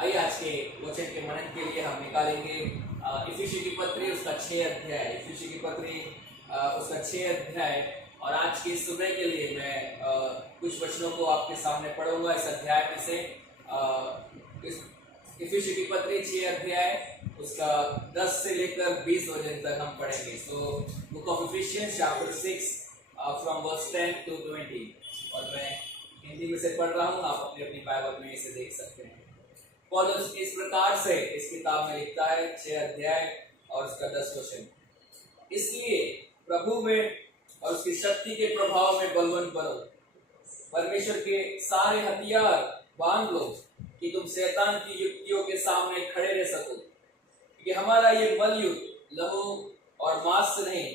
आइए आज के वचन के मनन के लिए हम निकालेंगे इफिसियों की पत्री उसका 6 अध्याय। इफिसियों की पत्री उसका 6 अध्याय। और आज की सुबह के लिए मैं कुछ वचनों को आपके सामने पढ़ूंगा इस अध्याय में से। इस इफिसियों की पत्री 6 अध्याय उसका 10 से लेकर 20 वचन तक हम पढ़ेंगे। So book of Ephesians chapter 6 from verse 10 to 20। और मैं हिंदी में से पढ़ रहा हूँ, आप अपनी अपनी बाइबल में इसे देख सकते हैं। पौलुस इस प्रकार से इस किताब में लिखता है, 6 अध्याय और उसका 10 वचन। इसलिए प्रभु में और उसकी शक्ति के प्रभाव में बलवान बनो, परमेश्वर के सारे हथियार बांध लो कि तुम शैतान की युक्तियों के सामने खड़े रह सको। कि हमारा ये बल युद्ध लहू और मांस से नहीं,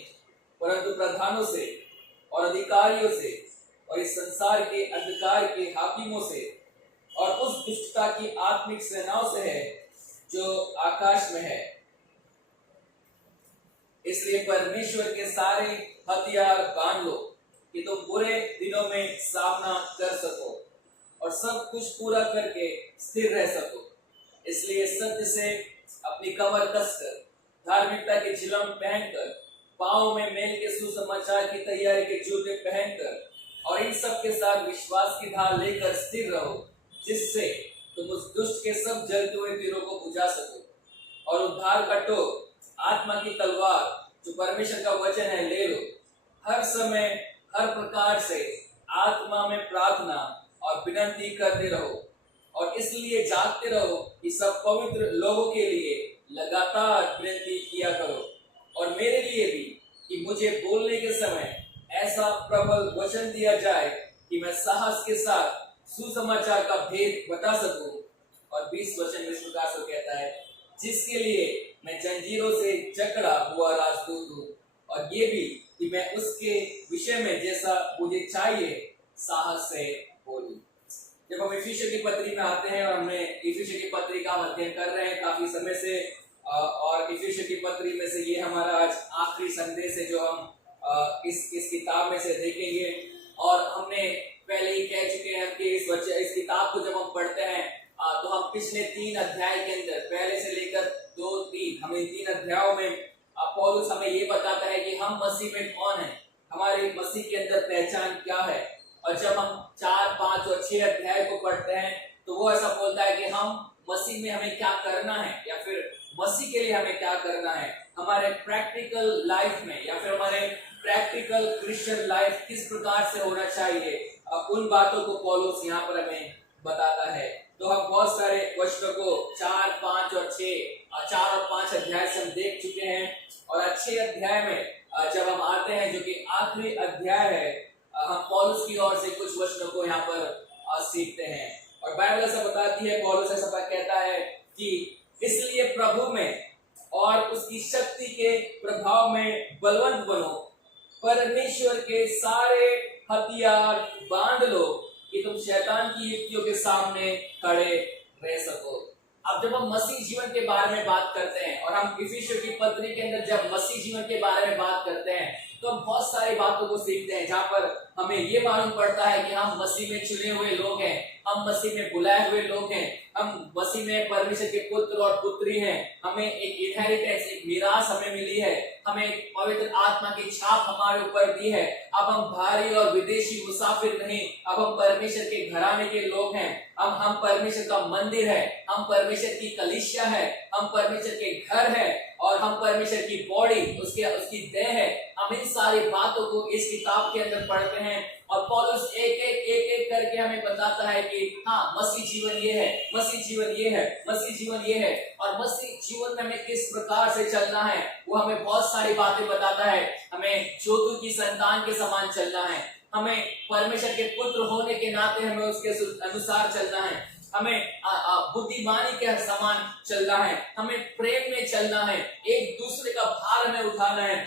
परंतु प्रधानों से और अधिकारियों से और इस संसार के अंधकार के हाकिमों से और उस दुष्टता की आत्मिक सेनाओं से है जो आकाश में है। इसलिए परमेश्वर के सारे हथियार बांध लो कि तुम बुरे दिनों में सामना कर सको और सब कुछ पूरा करके स्थिर रह सको। इसलिए सत्य से अपनी कमर कसकर, धार्मिकता के चिलम पहनकर, पांव में मेल के सुसमाचार की तैयारी के जूते पहनकर और इन सब के साथ विश्वास की ढाल लेकर स्थिर रहो, जिससे तुम उस दुष्ट के सब जलते हुए तीरों को बुझा सको। और उद्धार का टोक, आत्मा की तलवार जो परमेश्वर का वचन है, ले लो। हर समय हर प्रकार से आत्मा में प्रार्थना और विनती करते रहो और इसलिए जागते रहो कि सब पवित्र लोगों के लिए लगातार विनती किया करो और मेरे लिए भी, कि मुझे बोलने के समय ऐसा प्रबल वचन दिया जाए कि मैं साहस के साथ सुसमाचार का भेद बता सकूं। और 20 वचन इस प्रकार से कहता है, जिसके लिए मैं जंजीरों से जकड़ा हुआ राजदूत हूं, और ये भी कि मैं उसके विषय में जैसा मुझे चाहिए साहस से बोलूं। जब हम इफिसियों की पत्री में आते हैं और हमने इफिसियों की पत्री का अध्ययन कर रहे हैं काफी समय से, और इफिसियों की पत्री में से ये हमारा आज आखिरी संदेश है जो हम इस किताब में से देखेंगे। और हमने पहले ही कह चुके हैं कि इस किताब को जब हम पढ़ते हैं तो हम पिछले 3 अध्याय के अंदर, पहले से लेकर 2-3, हम इन 3 अध्यायों में पौलुस हमें ये बताता है कि हम मसीह में कौन है, हमारे मसीह के अंदर पहचान क्या है। और जब हम 4, 5 और 6 अध्याय को पढ़ते हैं तो वो ऐसा बोलता है कि हम मसीह में हमें क्या करना है, या फिर मसीह के लिए हमें क्या करना है, हमारे प्रैक्टिकल लाइफ में, या फिर हमारे प्रैक्टिकल क्रिश्चियन लाइफ किस प्रकार से होना चाहिए। उन बातों को पौलुस यहाँ पर हमें बताता है। तो हम बहुत सारे वचनों को 4, 5 और 5 अध्याय से हम देख चुके हैं। और अच्छे अध्याय में जब हम आते हैं, जो कि आखिरी अध्याय है, हम पौलुस की ओर से कुछ वचनों को यहाँ पर सीखते हैं। और बाइबल ऐसा बताती है, पौलुस ऐसा कहता है कि इसलिए प्रभु में और उसकी शक्ति के प्रभाव में बलवंत बनो, परमेश्वर के सारे हथियार बांध लो कि तुम शैतान की युक्तियों के सामने खड़े रह सको। अब जब हम मसीह जीवन के बारे में बात करते हैं और हम इफिसियों की पत्री के अंदर जब मसीह जीवन के बारे में बात करते हैं तो हम बहुत सारी बातों को सीखते हैं, जहाँ पर हमें ये मालूम पड़ता है कि हम मसीह में चुने हुए लोग हैं, हम मसीह में बुलाए हुए लोग हैं, हम मसीह में परमेश्वर के पुत्र और पुत्री हैं, हमें एक इनहेरिटेंस, एक मिरास हमें मिली है, हमें पवित्र आत्मा की छाप हमारे ऊपर दी है। अब हम भारी और विदेशी मुसाफिर नहीं, अब हम परमेश्वर के घराने के लोग हैं। हम परमेश्वर का मंदिर है, हम परमेश्वर की कलीसिया है, हम परमेश्वर के घर है और हम परमेश्वर की बॉडी, उसकी देह है। हम इन सारी बातों को इस किताब के अंदर पढ़ते हैं और पौलुस एक करके हमें बताता है कि हाँ, मसीह जीवन ये है, मसीह जीवन ये है, मसीह जीवन ये है। और मसीह जीवन में हमें किस प्रकार से चलना है वो हमें बहुत सारी बातें बताता है। हमें जोतू की संतान के समान चलना है, हमें परमेश्वर के पुत्र होने के नाते हमें उसके अनुसार चलना है, हमें बुद्धिमानी के समान चलना है, हमें प्रेम में चलना है, एक दूसरे का भार हमें उठाना है,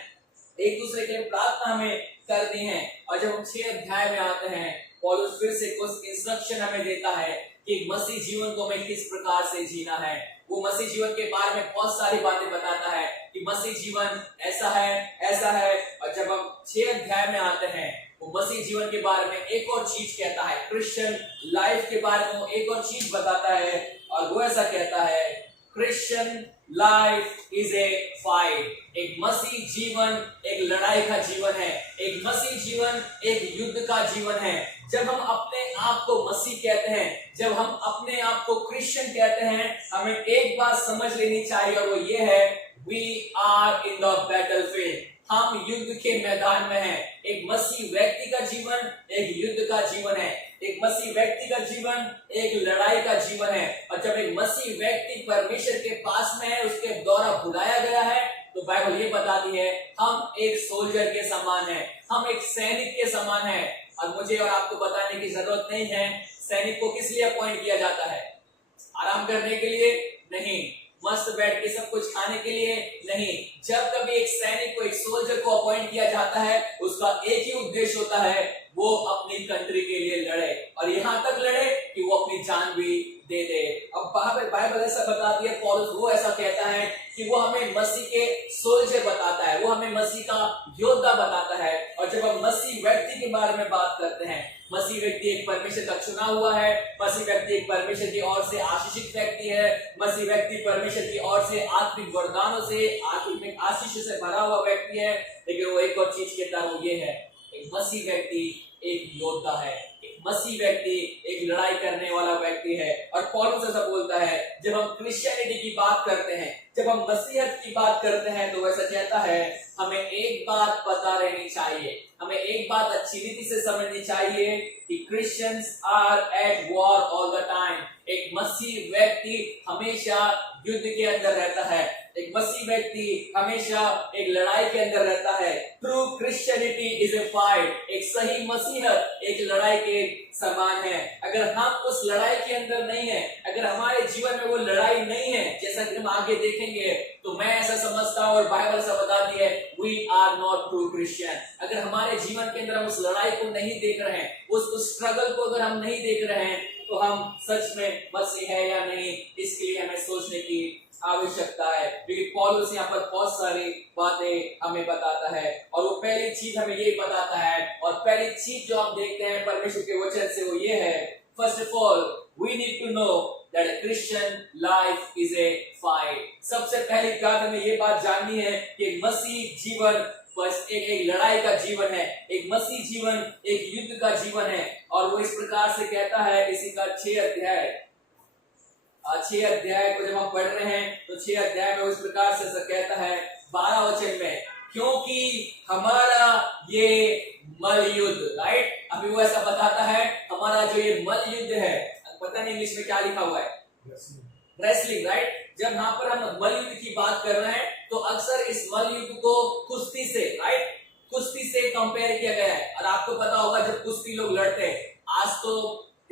एक दूसरे के लिए प्रार्थना हमें करनी है। और जब हम 6 अध्याय में आते हैं, पौलुस फिर से कुछ इंस्ट्रक्शन हमें देता है कि मसीह जीवन को हमें किस प्रकार से जीना है। वो मसीह जीवन के बारे में बहुत सारी बातें बताता है कि मसीह जीवन ऐसा है, ऐसा है। और जब हम 6 अध्याय में आते हैं वो मसीह जीवन के बारे में एक और चीज कहता है, क्रिश्चियन लाइफ के बारे में वो एक और चीज बताता है, और वो ऐसा कहता है, Christian life is a fight. एक मसीह जीवन एक लड़ाई का जीवन है, एक मसीह जीवन एक युद्ध का जीवन है। जब हम अपने आप को मसीह कहते हैं, जब हम अपने आप को क्रिश्चियन कहते हैं, हमें एक बात समझ लेनी चाहिए, और वो ये है, we are in the battlefield. हम युद्ध के मैदान में हैं। एक मसीह व्यक्ति का जीवन एक युद्ध का जीवन है, एक मसीह व्यक्ति का जीवन एक लड़ाई का जीवन है। और जब एक मसीह व्यक्ति परमेश्वर के पास में है, उसके द्वारा बुलाया गया है, तो बाइबल ये बताती है हम एक सोल्जर के समान है, हम एक सैनिक के समान है। और मुझे और आपको बताने की जरूरत नहीं है सैनिक को किस लिए अपॉइंट किया जाता है। आराम करने के लिए नहीं, मस्त बैठ के सब कुछ खाने के लिए नहीं। जब कभी एक सैनिक को, एक सोल्जर को अपॉइंट किया जाता है, उसका एक ही उद्देश्य होता है, वो अपनी कंट्री के लिए लड़े, और यहां तक लड़े कि वो अपनी जान भी दे दे। अब बाइबल ऐसा बताती है, पौलुस वो ऐसा कहता है कि वो हमें मसीह के सोल्जर बताता है, वो हमें मसीह का योद्धा बताता है। और जब हम मसीह व्यक्ति के बारे में बात करते हैं, मसीह व्यक्ति एक परमेश्वर का चुना हुआ है, मसीह व्यक्ति एक परमेश्वर की ओर से आशीषित व्यक्ति है, मसीह व्यक्ति परमेश्वर की ओर से आत्मिक वरदानों से, आत्मिक आशीष से भरा हुआ व्यक्ति है। लेकिन वो एक और चीज कहता है, वो ये है, एक मसीह व्यक्ति एक योद्धा है, एक मसीह व्यक्ति एक लड़ाई करने वाला व्यक्ति है। और पौलुस ऐसा बोलता है, जब हम क्रिश्चियनिटी की बात करते हैं, जब हम मसीहत की बात करते हैं, तो वैसा कहता है हमें एक बात पता रहनी चाहिए, हमें एक बात अच्छी रीति से समझनी चाहिए कि Christians are at war all the time. एक मसीह व्यक्ति हमेशा युद्ध के अंदर रहता है, एक मसीह व्यक्ति हमेशा एक लड़ाई के अंदर रहता है। True Christianity is a fight. एक सही मसीहत एक लड़ाई के समान है। अगर हम उस लड़ाई के अंदर नहीं है, अगर हमारे जीवन में वो लड़ाई नहीं है, जैसा कि हम आगे देखेंगे, तो मैं ऐसा समझता हूं और बाइबल ऐसा बताती है, we are not true Christian. अगर हमारे जीवन के अंदर हम उस लड़ाई को नहीं देख रहे हैं, उस स्ट्रगल को अगर हम नहीं देख रहे हैं, तो हम सच में मसीह है या नहीं, इसके लिए हमें सोचने की आवश्यकता है। क्योंकि पौलुस यहाँ पर बहुत सारी बातें हमें बताता है, और वो पहली चीज हमें ये बताता है, और पहली चीज जो हम देखते हैं परमेश्वर के वचन से, वो ये है, first of all we need to know that a Christian life is a fight। सबसे पहली बात हमें ये बात जाननी है कि एक मसीह जीवन बस एक लड़ाई का जीवन है, एक मसीह जीवन एक युद्ध का जीवन है। और वो इस प्रकार से कहता है, इसी का 6 अध्याय को जब हम पढ़ रहे हैं, तो 6 अध्याय में उस प्रकार से कहता है 12 वचन में, क्योंकि हमारा ये मल युद्ध, राइट, अभी वो ऐसा बताता है, हमारा जो ये मल युद्ध है, पता नहीं इंग्लिश में क्या लिखा हुआ है, रेसलिंग, राइट। जब यहाँ पर हम मल युद्ध की बात कर रहे हैं, तो अक्सर इस मल युद्ध को कुश्ती से, राइट, कुश्ती से कंपेयर किया गया है। और आपको पता होगा जब कुश्ती लोग लड़ते हैं, आज तो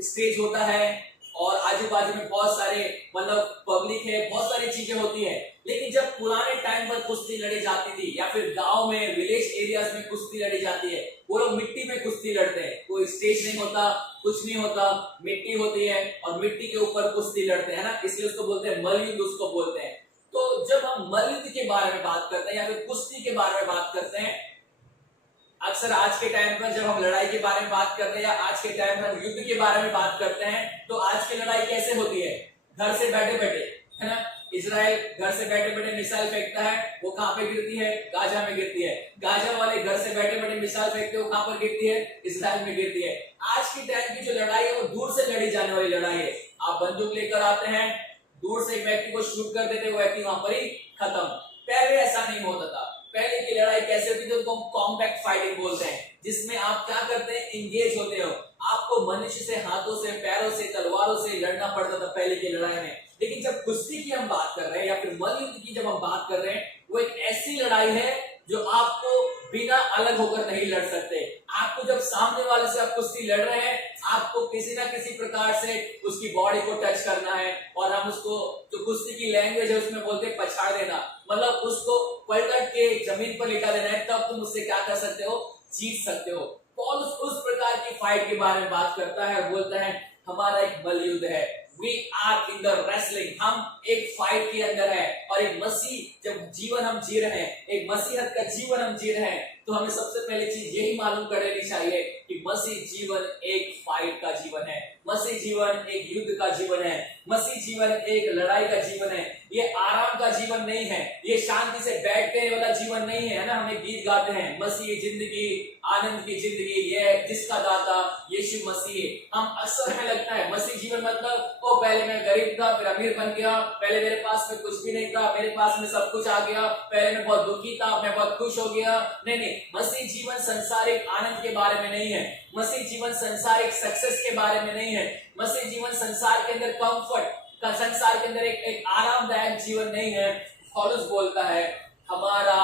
स्टेज होता है और आजू बाजू में बहुत सारे मतलब पब्लिक है, बहुत सारी चीजें होती है। लेकिन जब पुराने टाइम पर कुश्ती लड़ी जाती थी, या फिर गांव में विलेज एरियाज में कुश्ती लड़ी जाती है, वो लोग मिट्टी में कुश्ती लड़ते हैं, कोई स्टेज नहीं होता, कुछ नहीं होता, मिट्टी होती है और मिट्टी के ऊपर कुश्ती लड़ते हैं ना, इसलिए उसको बोलते हैं मल युद्ध, उसको बोलते हैं। तो जब हम मल युद्ध के बारे में बात करते हैं या फिर कुश्ती के बारे में बात करते हैं, अक्सर आज के टाइम पर जब हम लड़ाई के बारे में बात करते हैं या आज के टाइम पर हम युद्ध के बारे में बात करते हैं, तो आज की लड़ाई कैसे होती है, घर से बैठे बैठे, है ना। इजराइल घर से बैठे बैठे मिसाइल फेंकता है, वो कहां पे गिरती है, गाजा में गिरती है। गाजा वाले घर से बैठे बैठे मिसाइल फेंकते हैं, वो कहां पर गिरती है, इजराइल में गिरती है। आज की टाइम की जो लड़ाई है वो दूर से लड़ी जाने वाली लड़ाई है। आप बंदूक लेकर आते हैं, दूर से एक व्यक्ति को शूट कर देते, वो व्यक्ति वहां पर ही खत्म। पहले ऐसा नहीं होता था। पहले की लड़ाई कैसे होती थी, उसको हम कॉम्बैट फाइटिंग बोलते हैं, जिसमें आप क्या करते हैं, इंगेज होते हो। आपको मनुष्य से, हाथों से, पैरों से, तलवारों से लड़ना पड़ता था पहले की लड़ाई में। लेकिन जब कुश्ती की हम बात कर रहे हैं या फिर मल युद्ध की जब हम बात कर रहे हैं, वो एक ऐसी लड़ाई है जो आपको बिना अलग होकर नहीं लड़ सकते। आपको जब सामने वाले से आप कुश्ती लड़ रहे हैं, आपको किसी ना किसी प्रकार से उसकी बॉडी को टच करना है, और हम उसको जो कुश्ती की लैंग्वेज है उसमें बोलते हैं पछाड़ देना, मतलब उसको पलट के जमीन पर लेटा देना है, तब तुम उससे क्या कर सकते हो, जीत सकते हो। पौलुस उस प्रकार की फाइट के बारे में बात करता है, बोलता है हमारा एक मल युद्ध है, we are in the wrestling, हम एक फाइट के अंदर है। और एक मसीह जब जीवन हम जी रहे हैं, एक मसीहत का जीवन हम जी रहे हैं, तो हमें सबसे पहले चीज यही मालूम कर लेनी चाहिए कि मसीह जीवन एक फाइट का जीवन है, मसीह जीवन एक युद्ध का जीवन है, मसीह जीवन एक लड़ाई का जीवन है। ये आराम का जीवन नहीं है, ये शांति से बैठने वाला जीवन नहीं है ना। हम एक गीत गाते हैं, मसीह जिंदगी आनंद की जिंदगी, ये है जिसका दाता यीशु मसीह। हम अक्सर हमें लगता है मसीह जीवन मतलब ओ पहले मैं गरीब था फिर अमीर बन गया, पहले मेरे पास में कुछ भी नहीं था मेरे पास में सब कुछ आ गया, पहले मैं बहुत दुखी था मैं बहुत खुश हो गया। नहीं नहीं, मसीह जीवन संसारिक आनंद के बारे में नहीं है, मसीह जीवन संसारिक सक्सेस के बारे में नहीं है, मसीह जीवन संसार के अंदर कंफर्ट का, संसार के अंदर एक आरामदायक जीवन नहीं है। पौलुस बोलता है हमारा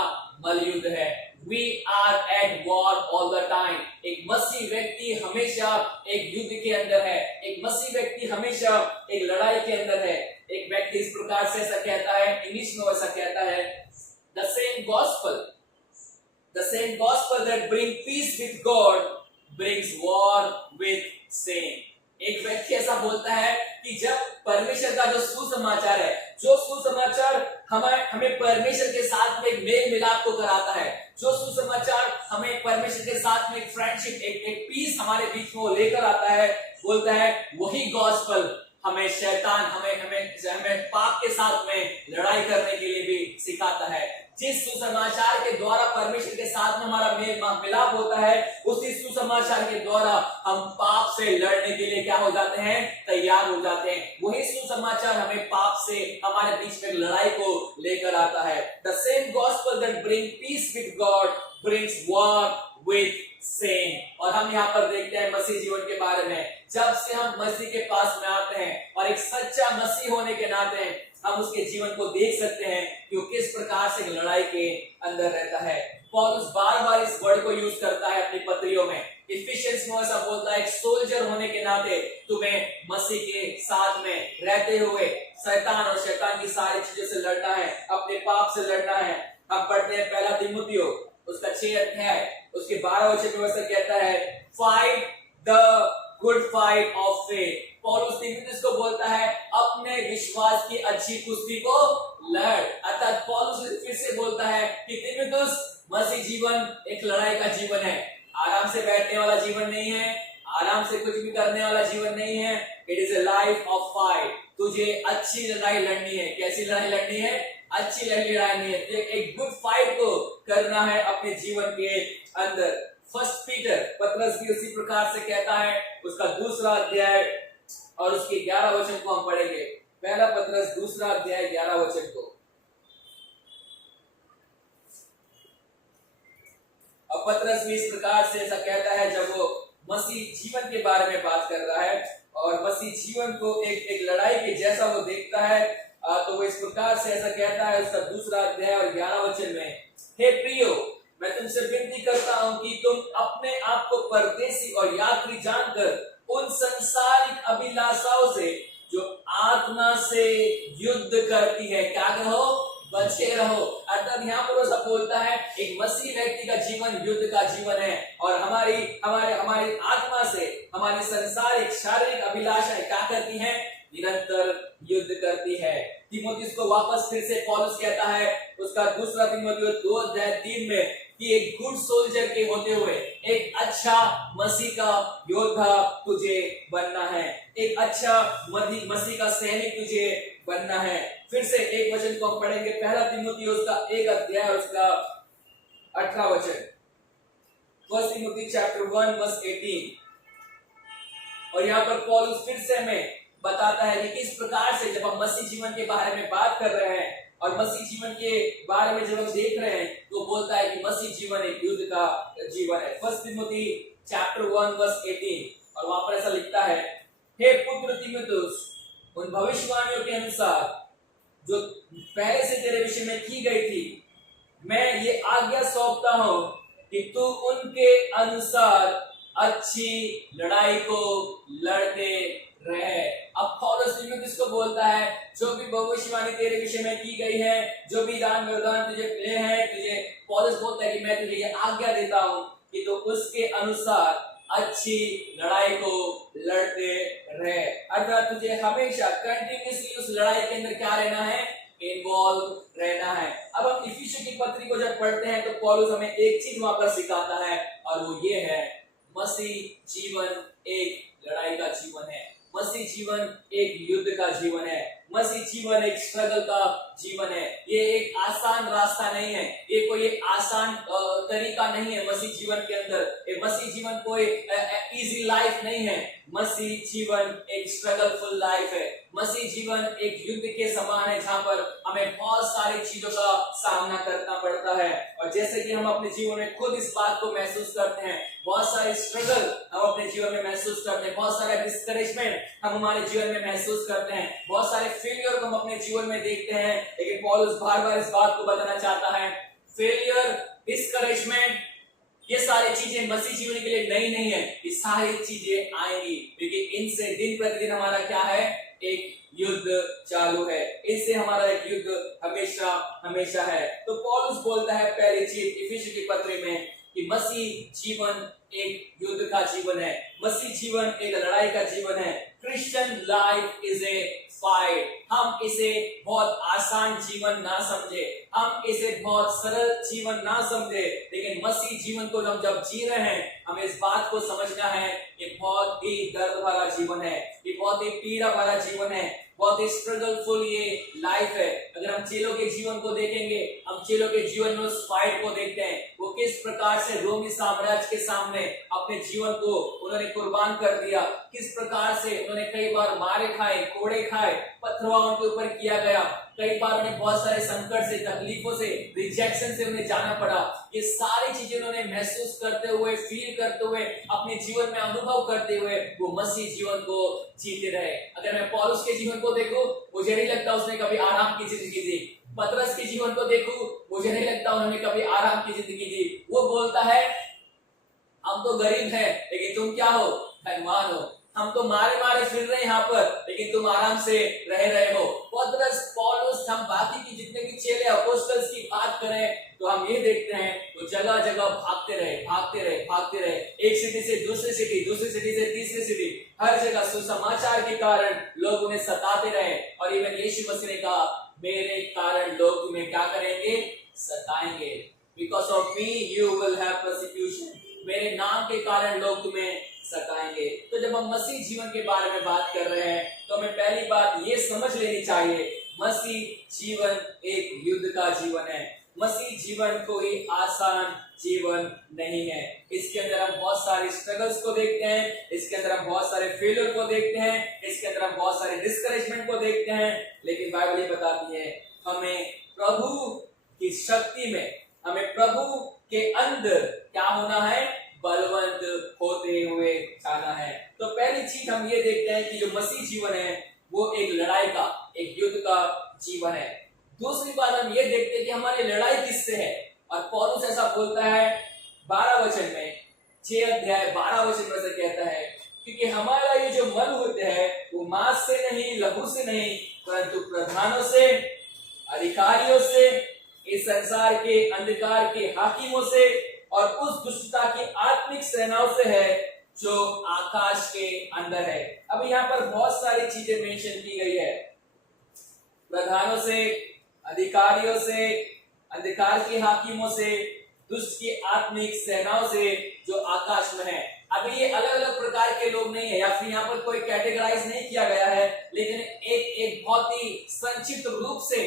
मलयुद्ध है, We are at war all the time। एक मसीह व्यक्ति हमेशा एक युद्ध के अंदर है, एक मसीह व्यक्ति हमेशा एक लड़ाई के अंदर है। एक व्यक्ति इस प्रकार से ऐसा कहता है, इंग्लिश में ऐसा कहता है, the same gospel that bring peace with God brings war with sin। एक व्यक्ति ऐसा बोलता है कि जब परमेश्वर का जो सुसमाचार है, जो सुसमाचार हमें परमेश्वर के साथ में एक मेल मिलाप को कराता है, जो सुसमाचार हमें परमेश्वर के साथ में एक फ्रेंडशिप, एक पीस हमारे बीच में वो लेकर आता है, बोलता है वही गॉस्पल हमें शैतान हमें पाप के साथ में लड़ाई करने के लिए भी सिखाता है। जिस सुसमाचार के द्वारा परमेश्वर के साथ में हमारा मेल मिलाप होता है, उसी सुसमाचार के द्वारा हम पाप से लड़ने के लिए क्या हो जाते हैं, तैयार हो जाते हैं। वही सुसमाचार हमें पाप से हमारे बीच में लड़ाई को लेकर आता है। The same gospel that bring peace with God brings war with sin। और हम यहाँ पर देखते हैं मसीह जीवन के बारे में, जब से हम मसीह के पास में आते हैं और एक सच्चा मसीह होने के नाते हम उसके जीवन को देख सकते हैं कि वो किस प्रकार से लड़ाई के अंदर रहता है। पौलुस बार-बार इस वर्ड को यूज करता है अपनी पत्रियों में। इफिशियंस में ऐसा बोलता है, एक सोल्जर होने के नाते तुम्हें मसीह के साथ में रहते हुए शैतान और शैतान की सारी चीजों से लड़ना है, अपने पाप से लड़ना है। हम पढ़ते हैं पहला तीमुथियो उसका 6 अध्याय उसके 12 वचन में ऐसा कहता है, fight the good fight of faith. पौलुस तीमुथियुस को बोलता है अपने विश्वास की अच्छी कुश्ती को लड़। अर्थात पौलुस फिर से बोलता है कि तीमुथियुस, मसीह जीवन एक लड़ाई का जीवन है, आराम से बैठने वाला जीवन नहीं है, आराम से कुछ भी करने वाला जीवन नहीं है। It is a life of fight. तुझे अच्छी लड़ाई लड़नी है। कैसी लड़ाई लड़नी है? अच्छी लड़ाई लड़नी है। एक गुड फाइट को करना है अपने जीवन के अंदर। फर्स्ट पीटर पतरस भी उसी प्रकार से कहता है, उसका 2 अध्याय और उसके 11 वचन को हम पढ़ेंगे। पहला पतरस 2 अध्याय 11 वचन को। अब पतरस भी इस प्रकार से ऐसा कहता है, जब वो मसीह जीवन के बारे में बात कर रहा है और मसीह जीवन को एक लड़ाई के जैसा वो देखता है, तो वो इस प्रकार से ऐसा कहता है उसका 2 अध्याय और 11 वचन में, हे प्रियो, मैं तुमसे विनती करता हूं कि तुम अपने आप को परदेसी और यात्री जानकर उन संसारिक अभिलाषाओं से जो आत्मा से युद्ध करती है क्या करो, बचे रहो। अर्थात यहाँ पर ऐसा बोलता है एक मसीह व्यक्ति का जीवन युद्ध का जीवन है और हमारी आत्मा से हमारी संसारिक शारीरिक अभिलाषाएं क्या करती हैं, निरंतर युद्ध करती है। तीमुथियुस को वापस फिर से पौलुस कहता है उसका 2 तीमुथियुस 2 अध्याय 3 में कि एक गुड सोल्जर के होते हुए एक अच्छा मसीह का योद्धा तुझे बनना है, एक अच्छा मसीह का सैनिक तुझे बनना है। फिर से एक वचन को हम पढ़ेंगे, पहला तीमुथियुस का 1 अध्याय उसका 18 वचन। फर्स्ट तीमुथी चैप्टर 1 वर्स 18। और यहाँ पर पौलुस फिर से हमें बताता है कि किस प्रकार से जब हम मसीह जीवन के बारे में बात कर रहे हैं और मसीह जीवन के बारे में जब हम देख रहे हैं तो बोलता है कि मसीह जीवन एक युद्ध का जीवन है। फर्स्ट तीमुथी चैप्टर 1 वर्स 18 और वहां पर ऐसा लिखता है, हे पुत्र तीमुथियुस, उन भविष्यवाणियों के अनुसार जो पहले से तेरे विषय में की गई थी, मैं ये आज्ञा सौंपता हूं कि तू उनके अनुसार अच्छी लड़ाई को लड़ते रहे। अब पौलुस तीमुथियुस को बोलता है जो भी भविष्यवाणी तेरे विषय में की गई है, जो भी दान वरदान तुझे मिले हैं, तुझे पौलुस बोलता है कि मैं तुझे ये आज्ञा देता हूं कि तू उसके अनुसार अच्छी लड़ाई को लड़ते रहे। अर्थात तुझे हमेशा कंटिन्यूअसली उस लड़ाई के अंदर क्या रहना है, इन्वॉल्व रहना है। अब हम इफिसियों की पत्री को जब पढ़ते हैं तो पौलुस पौलुस हमें एक चीज वहां पर सिखाता है और वो ये है, मसीह जीवन एक लड़ाई का जीवन है, मसीह जीवन एक युद्ध का जीवन है, मसीह जीवन एक स्ट्रगल का जीवन है। ये एक आसान रास्ता नहीं है, ये कोई एक आसान तरीका नहीं है मसीह जीवन के अंदर। ये मसीह जीवन कोई इजी लाइफ नहीं है, मसीह जीवन एक स्ट्रगलफुल लाइफ है। मसीह जीवन एक युद्ध के समान है जहां पर हमें बहुत सारी चीजों का सामना करना पड़ता है। और जैसे कि हम अपने जीवन में खुद इस बात को महसूस करते हैं, बहुत सारे स्ट्रगल हम अपने जीवन में महसूस करते हैं, बहुत सारे डिस्करेजमेंट हम हमारे जीवन में महसूस करते हैं, बहुत सारे फेलियर को हम अपने जीवन में देखते हैं। लेकिन पौलुस बार बार इस बात को बताना चाहता है, फेलियर, डिस्करेजमेंट, ये सारी चीजें मसीह जीवन के लिए नई नहीं है, ये सारी चीजें आएंगी, क्योंकि इनसे दिन प्रतिदिन हमारा क्या है, एक युद्ध चालू है, इससे हमारा एक युद्ध हमेशा हमेशा है। तो पौलुस बोलता है पहली चीज इफिसियों की पत्री में कि मसीह जीवन एक युद्ध का जीवन है, मसीह जीवन एक लड़ाई का जीवन है। Christian life is a fight. हम इसे बहुत आसान जीवन ना समझे, हम इसे बहुत सरल जीवन ना समझे, लेकिन मसीह जीवन को हम जब जी रहे हैं, हमें इस बात को समझना है, ये बहुत ही दर्द भरा जीवन है, ये बहुत ही पीड़ा भरा जीवन है, बहुत ही स्ट्रगलफुल ये लाइफ है। अगर हम चेलों के जीवन को देखेंगे, हम चेलों के जीवन में उस फाइट को देखते हैं, वो किस प्रकार से रोमी साम्राज्य के सामने अपने जीवन को उन्होंने कुर्बान कर दिया, किस प्रकार से उन्होंने कई बार मारे खाए, कोड़े खाए, पथरवा उनके ऊपर किया गया, कई बार उन्हें बहुत सारे संकट से, तकलीफों से, रिजेक्शन से उन्हें जाना पड़ा। ये सारी चीजें उन्होंने महसूस करते हुए, फील करते हुए, अपने जीवन में अनुभव करते हुए वो मसीह जीवन को जीते रहे। अगर मैं पौलुस के जीवन को देखूं, मुझे नहीं लगता उसने कभी आराम की जिंदगी जी। पतरस के जीवन को देखूं, मुझे नहीं लगता उन्होंने कभी आराम की जिंदगी जी। वो बोलता है, हम तो गरीब हैं, लेकिन तुम क्या हो, धनवान हो। हम तो मारे मारे फिर रहे हैं यहाँ पर, लेकिन तुम आराम से रह रहे हो। पतरस, पौलुस, हम बाकी की जितने भी चेले अपोस्टल्स की बात करें तो हम ये देखते हैं वो जगह जगह भागते रहे, भागते रहे, भागते रहे, एक सिटी से दूसरी सिटी, दूसरी सिटी से तीसरी सिटी, हर जगह सुसमाचार के कारण लोग उन्हें सताते रहे। और इवन यीशु मसीह ने कहा, मेरे कारण लोग तुम्हें क्या करेंगे, सताएंगे। Because of me you will have persecution. मेरे नाम के कारण लोग तुम्हें सताएंगे। तो जब हम मसीह जीवन के बारे में बात कर रहे हैं तो हमें पहली बात ये समझ लेनी चाहिए, मसीह जीवन एक युद्ध का जीवन है। मसीह जीवन कोई आसान जीवन नहीं है। इसके अंदर हम बहुत सारे स्ट्रगल्स को देखते हैं, इसके अंदर हम बहुत सारे फेलियर को देखते हैं, इसके अंदर हम बहुत सारे डिस्करेजमेंट को देखते हैं। लेकिन बाइबल ये बताती है हमें प्रभु की शक्ति में, हमें प्रभु के अंदर क्या होना है, बलवंत होते हुए जाना है। तो पहली चीज हम ये देखते हैं कि जो मसीह जीवन है वो एक लड़ाई का, एक युद्ध का जीवन है। दूसरी बात हम ये देखते हैं कि हमारी लड़ाई किससे है। और पौलुस ऐसा बोलता है 12 वचन में, 6 अध्याय 12 वचन में से कहता है, क्योंकि हमारा ये जो मन होते हैं वो मांस से नहीं, लहू से नहीं, परंतु प्रधानों से, अधिकारियों से, इस संसार के अंधकार के हाकिमों से और उस दुष्टता की आत्मिक सेनाओं से है जो आकाश के अंदर है। अब यहाँ पर बहुत सारी चीजें मेंशन की गई है, प्रधानों से, अधिकारियों से, अंधकार के हाकिमों से, दुष्ट की आत्मिक सेनाओं से जो आकाश में है। अभी ये अलग अलग प्रकार के लोग नहीं है, या फिर यहाँ पर कोई कैटेगराइज नहीं किया गया है, लेकिन एक बहुत ही संक्षिप्त रूप से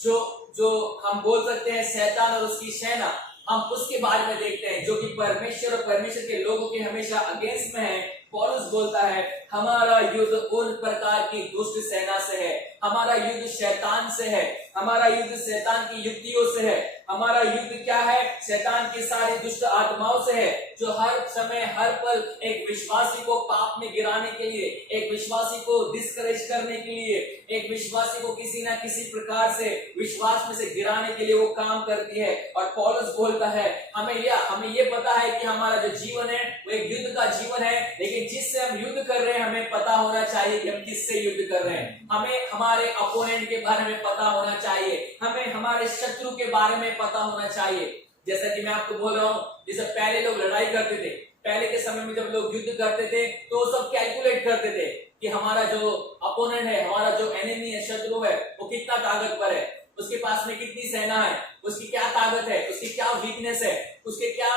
जो हम बोल सकते हैं शैतान और उसकी सेना, हम उसके बारे में देखते हैं, जो कि परमेश्वर और परमेश्वर के लोगों के हमेशा अगेंस्ट में है। पौलुस बोलता है हमारा युद्ध उन प्रकार की दुष्ट सेना से है, हमारा युद्ध शैतान से है, हमारा युद्ध शैतान की युक्तियों से है, हमारा युद्ध क्या है, शैतान की सारी दुष्ट आत्माओं से है, जो हर समय हर पल एक विश्वासी को पाप में गिराने के लिए, एक विश्वासी को डिस्करेज करने के लिए, एक विश्वासी को किसी ना किसी प्रकार से विश्वास में से गिराने के लिए वो काम करती है। और पौलुस बोलता है हमें ये पता है कि हमारा जो जीवन है वो एक युद्ध का जीवन है, लेकिन जिससे हम युद्ध कर रहे हैं हमें पता होना चाहिए कि हम किससे युद्ध कर रहे हैं। हमें हमारे अपोनेंट के बारे में पता होना चाहिए, हमें हमारे शत्रु के बारे में पता होना चाहिए। जैसा कि मैं आपको बोल रहा हूँ, जैसे पहले लोग लड़ाई करते थे, पहले के समय में जब लोग युद्ध करते थे तो सब कैलकुलेट करते थे कि हमारा जो अपोनेंट है, हमारा जो एनिमी है, शत्रु है, वो कितना ताकतवर है। उसके पास में कितनी सेना है, उसकी क्या ताकत है, उसकी क्या वीकनेस है, उसके क्या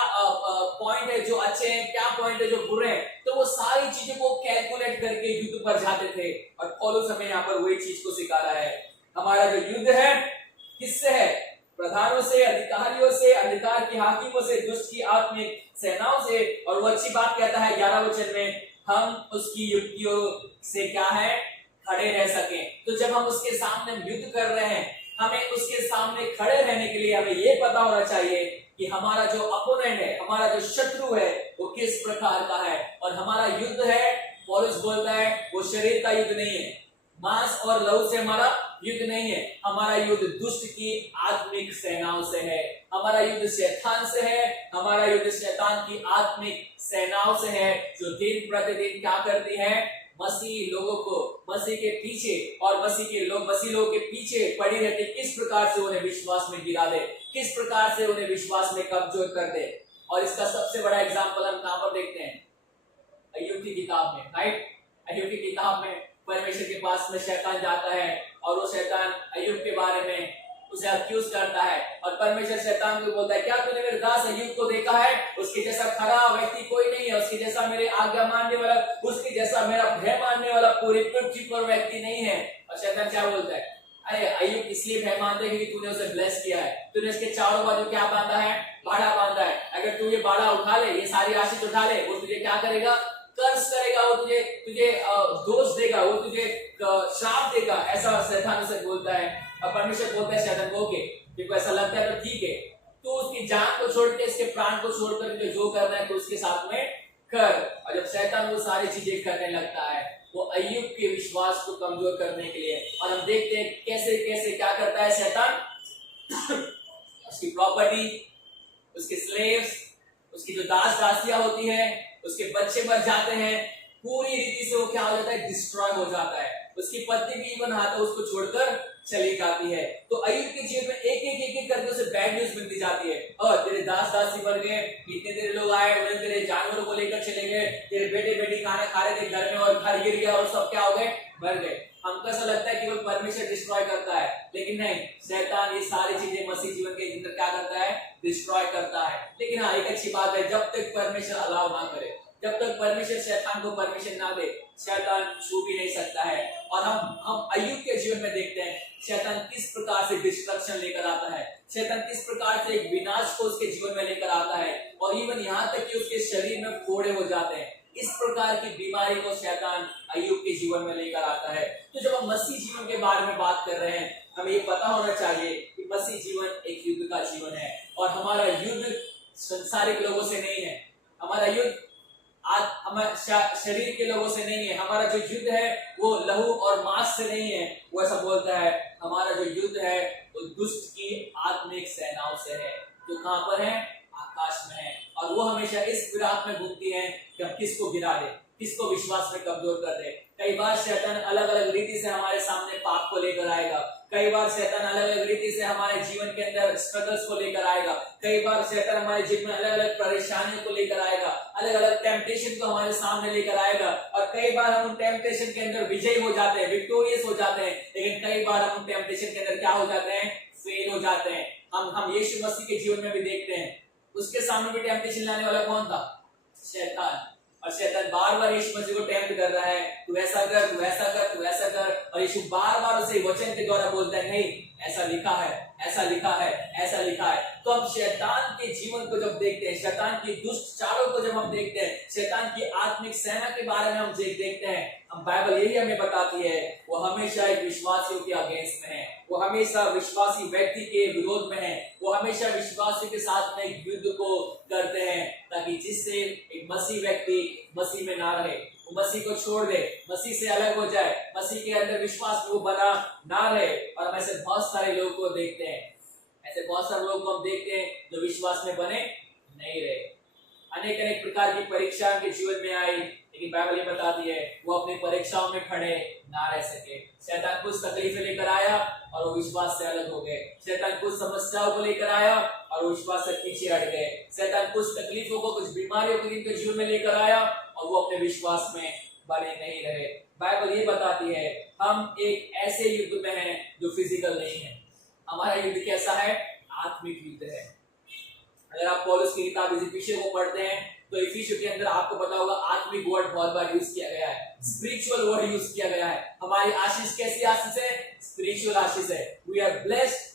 पॉइंट है जो अच्छे हैं, क्या पॉइंट है जो बुरे हैं। तो वो सारी चीजों को कैलकुलेट करके युद्ध पर जाते थे। और पौलुस हमें यहाँ पर वही चीज को सिखा रहा है। हमारा जो युद्ध है किससे है? प्रधानों से, अधिकारियों से, अंधकार की हाकिमों से, दुष्ट की आत्मिक सेनाओं से। और वो अच्छी बात कहता है 11 वचन में, हम उसकी युक्तियों से क्या है? खड़े रह सके। तो जब हम उसके सामने युद्ध कर रहे हैं, हमें उसके सामने खड़े रहने के लिए हमें यह पता होना चाहिए कि हमारा जो अपोनेंट है, हमारा जो शत्रु है, वो किस प्रकार का है। और हमारा युद्ध है, पौलुस बोलता है, वो शरीर का युद्ध नहीं है, मांस और लहू से हमारा युद्ध नहीं है। हमारा युद्ध दुष्ट की आत्मिक सेनाओं से है, हमारा युद्ध शैतान से है, हमारा युद्ध शैतान की आत्मिक सेनाओं से है, जो दिन प्रतिदिन क्या करती है? मसीह लोगों को मसीह के पीछे और मसीह लोगों के पीछे पड़ी रहती, किस प्रकार से उन्हें विश्वास में गिरा दे, किस प्रकार से उन्हें विश्वास में कमजोर कर दे। और इसका सबसे बड़ा एग्जाम्पल हम कहां पर देखते हैं? अय्यूब की किताब में, राइट? अय्यूब की किताब में परमेश्वर के पास में शैतान जाता है और वो शैतान अय्यूब के बारे में उसे अक्यूज करता है। और परमेश्वर शैतान को बोलता है, क्या तूने मेरे दास अय्यूब को देखा है? उसके जैसा खरा व्यक्ति कोई नहीं है, उसके जैसा मेरे आज्ञा मानने वाला, उसके जैसा मेरा भय मानने वाला पूरी पृथ्वी पर व्यक्ति नहीं है। और शैतान क्या बोलता है? अरे अय्यूब इसलिए भय मानते हैं क्योंकि तूने उसे ब्लेस किया है, तूने इसके चारों बाजू क्या बांधा है? बाड़ा बांधा है। अगर तू ये बाड़ा उठा ले, ये सारी आशीष उठा ले, वो तुझे क्या करेगा? कर्ज करेगा, वो तुझे दोष देगा, वो तुझे श्राप देगा। ऐसा शैतान उसे बोलता है। और परमेश्वर बोलता है शैतान को, देखो ऐसा लगता है तो ठीक है, तो उसकी जान को छोड़ के, इसके प्राण को छोड़कर तुझे जो करना है तो उसके साथ में कर। और जब शैतान वो सारी चीजें करने लगता है, वो अय्यूब के विश्वास को कमजोर करने के लिए, और हम देखते हैं कैसे कैसे क्या करता है शैतान। उसकी प्रॉपर्टी, उसके स्लेव्स, उसकी जो दास दासियां होती है, उसके बच्चे मर जाते हैं, पूरी रीति से वो क्या हो जाता है? डिस्ट्रॉय हो जाता है। उसकी पत्नी भी इवन आता है उसको छोड़कर चली जाती है। तो अय्यूब के जीवन में एक करके उसे बैड न्यूज मिलती जाती है। और तेरे दास दासी मर गए, इतने तेरे लोग आए, उन्हें तेरे जानवरों को लेकर चले गए, तेरे बेटे बेटी खाना खा रहे थे घर में और घर गिर गया और सब क्या हो गए? मर गए। हमको ऐसा लगता है कि वो परमेश्वर डिस्ट्रॉय करता है, लेकिन नहीं, शैतान ये सारी चीजें मसीह जीवन के अंदर क्या करता है? डिस्ट्रॉय करता है। लेकिन हाँ, एक अच्छी बात है, जब तक परमेश्वर अलाउ ना करे, जब तक परमेश्वर शैतान को परमिशन ना दे, शैतान छू भी नहीं सकता है। और हम अय्यूब के जीवन में देखते हैं शैतान किस प्रकार से डिस्ट्रक्शन लेकर आता है, शैतान किस प्रकार से एक विनाश को उसके जीवन में लेकर आता है, और इवन यहाँ तक कि उसके शरीर में फोड़े हो जाते हैं। इस प्रकार की बीमारी को शैतान अय्यूब के जीवन में लेकर आता है। तो जब हम मसीह जीवन के बारे में बात कर रहे हैं, हमें ये पता होना चाहिए कि मसीह जीवन एक युद्ध का जीवन है, और हमारा युद्ध संसारिक लोगों से नहीं है, हमारा युद्ध आज हमारे शरीर के लोगों से नहीं है, हमारा जो युद्ध है वो लहू और मांस से नहीं है। वो ऐसा बोलता है, हमारा जो युद्ध है वो दुष्ट की आत्मिक सेनाओं से है, जो कहां पर है? आकाश में है। और वो हमेशा इस विराट में घूमती है कि हम किसको गिरा दे, किसको विश्वास में कमजोर कर दे। कई बार शैतान अलग अलग रीति से हमारे सामने पाप को लेकर आएगा, कई बार शैतान अलग अलग रीति से हमारे जीवन के अंदर स्ट्रगल्स को लेकर आएगा, कई बार शैतान हमारे जीवन में अलग अलग परेशानियों को लेकर आएगा, अलग अलग टेम्पटेशन को हमारे सामने लेकर आएगा। और कई बार हम उन टेम्पटेशन के अंदर विजयी हो जाते हैं, विक्टोरियस हो जाते हैं, लेकिन कई बार हम उन टेम्पटेशन के अंदर क्या हो जाते हैं? फेल हो जाते हैं। हम यीशु मसीह के जीवन में भी देखते हैं, उसके सामने भी टेम्पटेशन लाने वाला कौन था? शैतान। और शैतान बार बार यीशु मसीह को टेम्प्ट कर रहा है, तू ऐसा कर, तू ऐसा कर, तू ऐसा कर। और यीशु बार बार उसे वचन के द्वारा बोलता है, नहीं ऐसा लिखा है, ऐसा लिखा है, ऐसा लिखा है। तो हम शैतान के जीवन को जब देखते हैं, शैतान की दुष्ट चालों को जब हम देखते हैं, शैतान की आत्मिक सेना के बारे में हम देखते हैं, हम बाइबल यही हमें बताती है, वो हमेशा एक विश्वासियों के अगेंस्ट में है, वो हमेशा विश्वासी व्यक्ति के विरोध में है, वो हमेशा विश्वासी के साथ में युद्ध को करते हैं, ताकि जिससे एक मसीह व्यक्ति मसीह में ना रहे, वो मसीह को छोड़ दे, मसीह से अलग हो जाए, मसीह के अंदर विश्वास में वो बना ना रहे। और हम ऐसे बहुत सारे लोगों को देखते हैं, ऐसे बहुत सारे लोगों को हम देखते हैं जो विश्वास में बने नहीं रहे। अनेक अनेक प्रकार की परीक्षा उनके जीवन में आई, लेकिन बाइबल ये बताती है वो अपनी परीक्षाओं में खड़े ना रह सके। शैतान कुछ तकलीफें लेकर आया और वो विश्वास से अलग हो गए, शैतान कुछ समस्याओं को लेकर आया और वो विश्वास से पीछे हट गए, शैतान कुछ तकलीफों को, कुछ बीमारियों को इनके जीवन में लेकर आया और वो अपने विश्वास में बने नहीं रहे। बाइबल ये बताती है हम एक ऐसे युद्ध में हैं जो फिजिकल नहीं है, हमारा युद्ध कैसा है? आत्मिक युद्ध है। अगर आप पौलुस की किताब इफिसियों को पढ़ते हैं तो इफिसियों के अंदर आपको पता होगा आत्मिक वर्ड बहुत बार यूज किया गया है, स्पिरिचुअल वर्ड यूज किया गया है। हमारी आशीष कैसी आशीष है? स्पिरिचुअल आशीष है। We are blessed.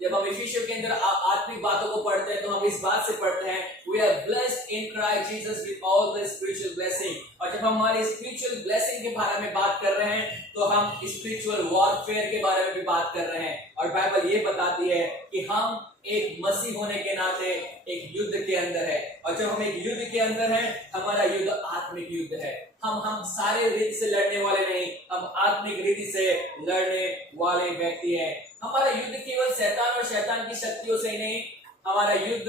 जब हम इफिसियों के अंदर आत्मिक बातों को पढ़ते हैं तो हम इस बात से पढ़ते हैं we are blessed in Christ Jesus with all the spiritual blessing. और जब हम हमारी स्पिरिचुअल ब्लेसिंग के बारे में बात कर रहे हैं तो हम स्पिरिचुअल वॉरफेयर के बारे में भी बात कर रहे हैं। और बाइबल ये बताती है कि हम एक मसीह होने के नाते एक युद्ध के अंदर है। और जब हम एक युद्ध के अंदर हैं, हमारा युद्ध आत्मिक युद्ध है। हम सारे रीति से लड़ने वाले नहीं, हम आत्मिक रीति से लड़ने वाले व्यक्ति हैं। हमारा युद्ध केवल शैतान और शैतान की शक्तियों से ही नहीं, हमारा युद्ध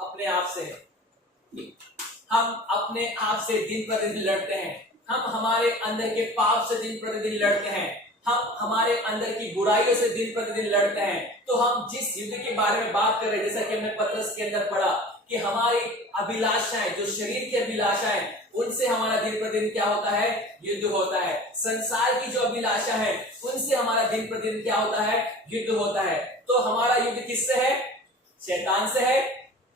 अपने आप से है। हम अपने आप से दिन प्रतिदिन लड़ते हैं। हम हमारे अंदर के पाप से दिन प्रतिदिन लड़ते हैं। हम हमारे अंदर की बुराइयों से दिन प्रतिदिन लड़ते हैं। तो हम जिस युद्ध के बारे में बात कर रहे हैं, जैसा कि हमने पत्रस के अंदर पढ़ा कि हमारी अभिलाषाएं, जो शरीर की अभिलाषाएं, उनसे हमारा दिन प्रतिदिन क्या होता है? युद्ध होता है। संसार की जो अभिलाषा है उनसे हमारा दिन प्रतिदिन क्या होता है? युद्ध होता है। तो हमारा युद्ध किससे है? शैतान से है।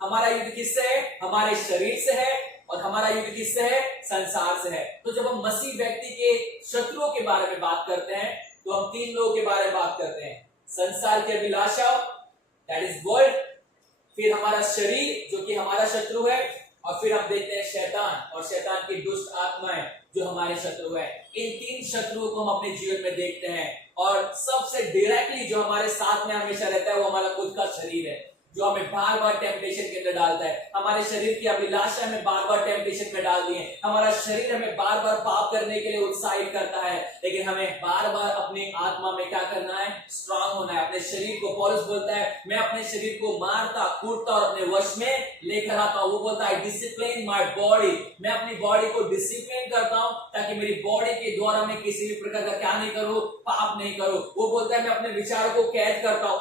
हमारा युद्ध किससे है? हमारे शरीर से है। और हमारा युद्ध किससे है? संसार से है। तो जब हम मसीह व्यक्ति के शत्रुओं के बारे में बात करते हैं तो हम तीन लोगों के बारे में बात करते हैं। संसार की अभिलाषा, दैट इज वर्ल्ड, फिर हमारा शरीर जो कि हमारा शत्रु है, और फिर हम देखते हैं शैतान और शैतान की दुष्ट आत्माएं जो हमारे शत्रु है। इन तीन शत्रुओं को हम अपने जीवन में देखते हैं। और सबसे डायरेक्टली जो हमारे साथ में हमेशा रहता है वो हमारा खुद का शरीर है, जो हमें बार बार टेम्पटेशन के अंदर डालता है। हमारे शरीर की अभिलाषा हमें बार बार टेम्पटेशन में डाल दिए। हमारा शरीर हमें बार बार पाप करने के लिए उत्साहित करता है, लेकिन हमें बार बार अपनी आत्मा में क्या करना है? स्ट्रांग होना है। अपने शरीर को, पौलुस बोलता है मैं अपने शरीर को मारता, कूटता और अपने वश में लेकर आता हूं। वो बोलता है डिसिप्लिन माय बॉडी, मैं अपनी बॉडी को डिसिप्लिन करता हूं ताकि मेरी बॉडी के द्वारा मैं किसी भी प्रकार का क्या नहीं करूं? पाप नहीं करूं। वो बोलता है मैं अपने विचारों को कैद करता हूं।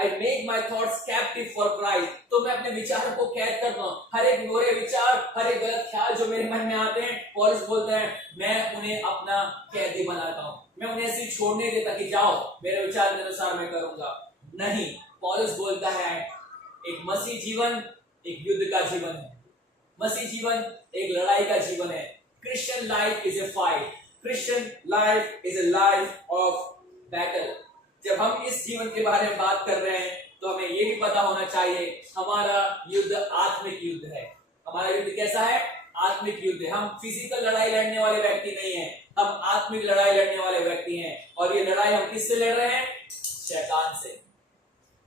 I make my thoughts captive for Christ। तो मैं अपने विचारों को कैद करता हूं। हर एक बुरे विचार, हर एक गलत ख्याल जो मेरे मन में आते हैं, पौलुस बोलता है मैं उन्हें अपना कैदी बनाता हूं। मैं उन्हें ऐसे छोड़ने देता कि जाओ मेरे विचार के अनुसार मैं करूंगा। नहीं, पौलुस बोलता है एक मसीह जीवन एक युद्ध का जीवन है। मसीह जीवन एक लड़ाई का जीवन है। Christian life is a fight. Christian life is a life of battle. जब हम इस जीवन के बारे में बात कर रहे हैं तो हमें यह भी पता होना चाहिए हमारा युद्ध आत्मिक युद्ध है। हमारा युद्ध कैसा है? आत्मिक युद्ध है। हम फिजिकल लड़ाई लड़ने वाले व्यक्ति नहीं हैं, हम आत्मिक लड़ाई लड़ने वाले व्यक्ति हैं। और ये लड़ाई हम किससे लड़ रहे हैं? शैतान से,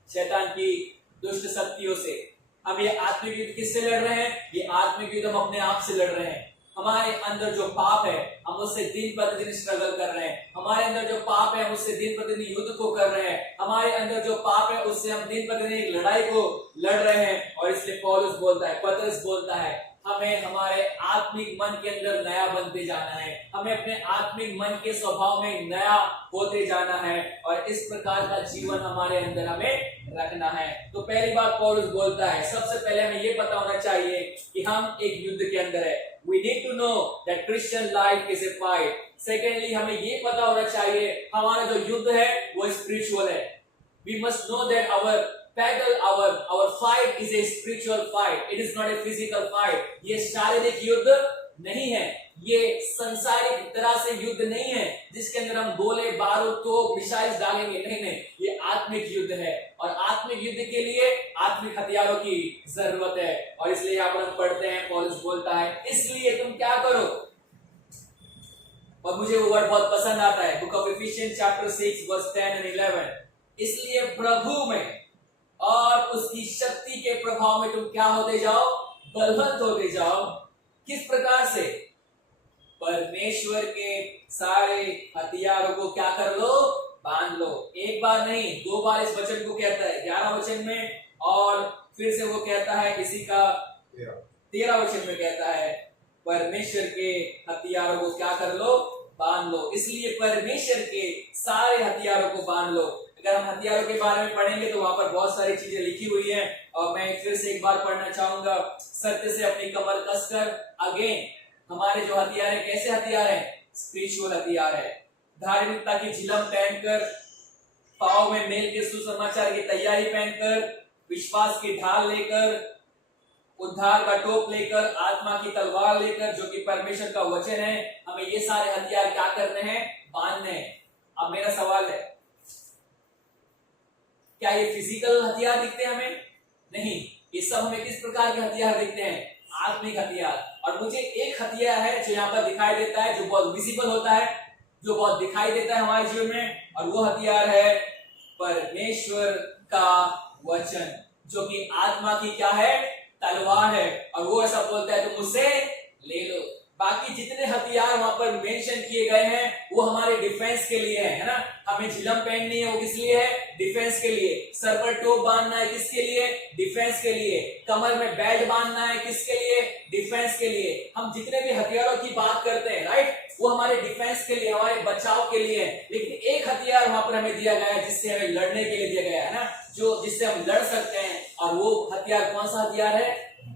शैतान की दुष्ट शक्तियों से। हम ये आत्मिक युद्ध किससे लड़ रहे हैं? ये आत्मिक युद्ध हम अपने आप से लड़ रहे हैं। हमारे अंदर जो पाप है हम उससे दिन प्रतिदिन स्ट्रगल कर रहे हैं। हमारे अंदर जो पाप है हम उससे दिन प्रतिदिन युद्ध को कर रहे हैं। हमारे अंदर जो पाप है उससे हम दिन प्रतिदिन एक लड़ाई को लड़ रहे हैं। और इसलिए पौलुस बोलता है, पतरस बोलता है हमें हमारे आत्मिक मन के अंदर नया बनते जाना है। हमें अपने आत्मिक मन के स्वभाव में नया होते जाना है और इस प्रकार का जीवन हमारे अंदर हमें रखना है। तो पहली बात पौलुस बोलता है, सबसे पहले हमें यह पता होना चाहिए कि हम एक युद्ध के अंदर है। We need to know that Christian life is a fight. Secondly, हमें ये पता होना चाहिए हमारा जो युद्ध है वो स्पिरिचुअल है। We must know that our battle, our fight is a spiritual fight. It is not a physical fight. ये शारीरिक युद्ध नहीं है, ये संसारिक तरह से युद्ध नहीं है जिसके अंदर हम गोले बारूद तो मिसाइल डालेंगे। नहीं, ये आत्मिक युद्ध है और आत्मिक युद्ध के लिए आत्मिक हथियारों की जरूरत है। और इसलिए यहाँ पर हम पढ़ते हैं, पौलुस बोलता है इसलिए तुम क्या करो। और मुझे वो वर्ड बहुत पसंद आता है, book of Ephesians chapter 6 verse 10 and 11। इसलिए प्रभु में और उसकी शक्ति के प्रभाव में तुम क्या होते जाओ? बलवंत होते जाओ। किस प्रकार से? परमेश्वर के सारे हथियारों को क्या कर लो? बांध लो। एक बार नहीं, 2 बार इस वचन को कहता है 11 वचन में, और फिर से वो कहता है इसी का 13 वचन में कहता है परमेश्वर के हथियारों को क्या कर लो? बांध लो। इसलिए परमेश्वर के सारे हथियारों को बांध लो। अगर हम हथियारों के बारे में पढ़ेंगे तो वहां पर बहुत सारी चीजें लिखी हुई हैं। और मैं फिर से एक बार पढ़ना चाहूंगा, सत्य से अपनी कमर कसकर। अगेन हमारे जो हथियार है, कैसे हथियार है? स्पिरिचुअल हथियार है। धार्मिकता की झिलम पहनकर, पाँव में मेल के सुसमाचार की तैयारी पहनकर, विश्वास की ढाल लेकर, उद्धार का टोप लेकर, आत्मा की तलवार लेकर जो कि परमेश्वर का वचन है, हमें ये सारे हथियार क्या करने हैं? बांधने हैं। अब मेरा सवाल है, क्या ये फिजिकल हथियार दिखते हैं हमें? नहीं, ये सब हमें किस प्रकार के हथियार दिखते हैं? आत्मिक हथियार। और मुझे एक हथियार है जो यहाँ पर दिखाई देता है, जो बहुत विजिबल होता है, जो बहुत दिखाई देता है हमारे जीवन में, और वो हथियार है परमेश्वर का वचन, जो कि आत्मा की क्या है? तलवार है। और वो ऐसा बोलता है, तुम मुझसे ले लो। बाकी जितने हथियार वहां पर मेंशन किए गए हैं वो हमारे डिफेंस के लिए है ना। हमें झिलम पहननी है, वो किस लिए है? डिफेंस के लिए। सर पर टोप बांधना है, किसके लिए? डिफेंस के लिए। कमर में बैज बांधना है, किसके लिए? डिफेंस के लिए। हम जितने भी हथियारों की बात करते हैं, राइट, वो हमारे डिफेंस के लिए, हमारे बचाव के लिए है। लेकिन एक हथियार वहां पर हमें दिया गया है जिससे हमें लड़ने के लिए दिया गया है ना, जो जिससे हम लड़ सकते हैं। और वो हथियार कौन सा हथियार है?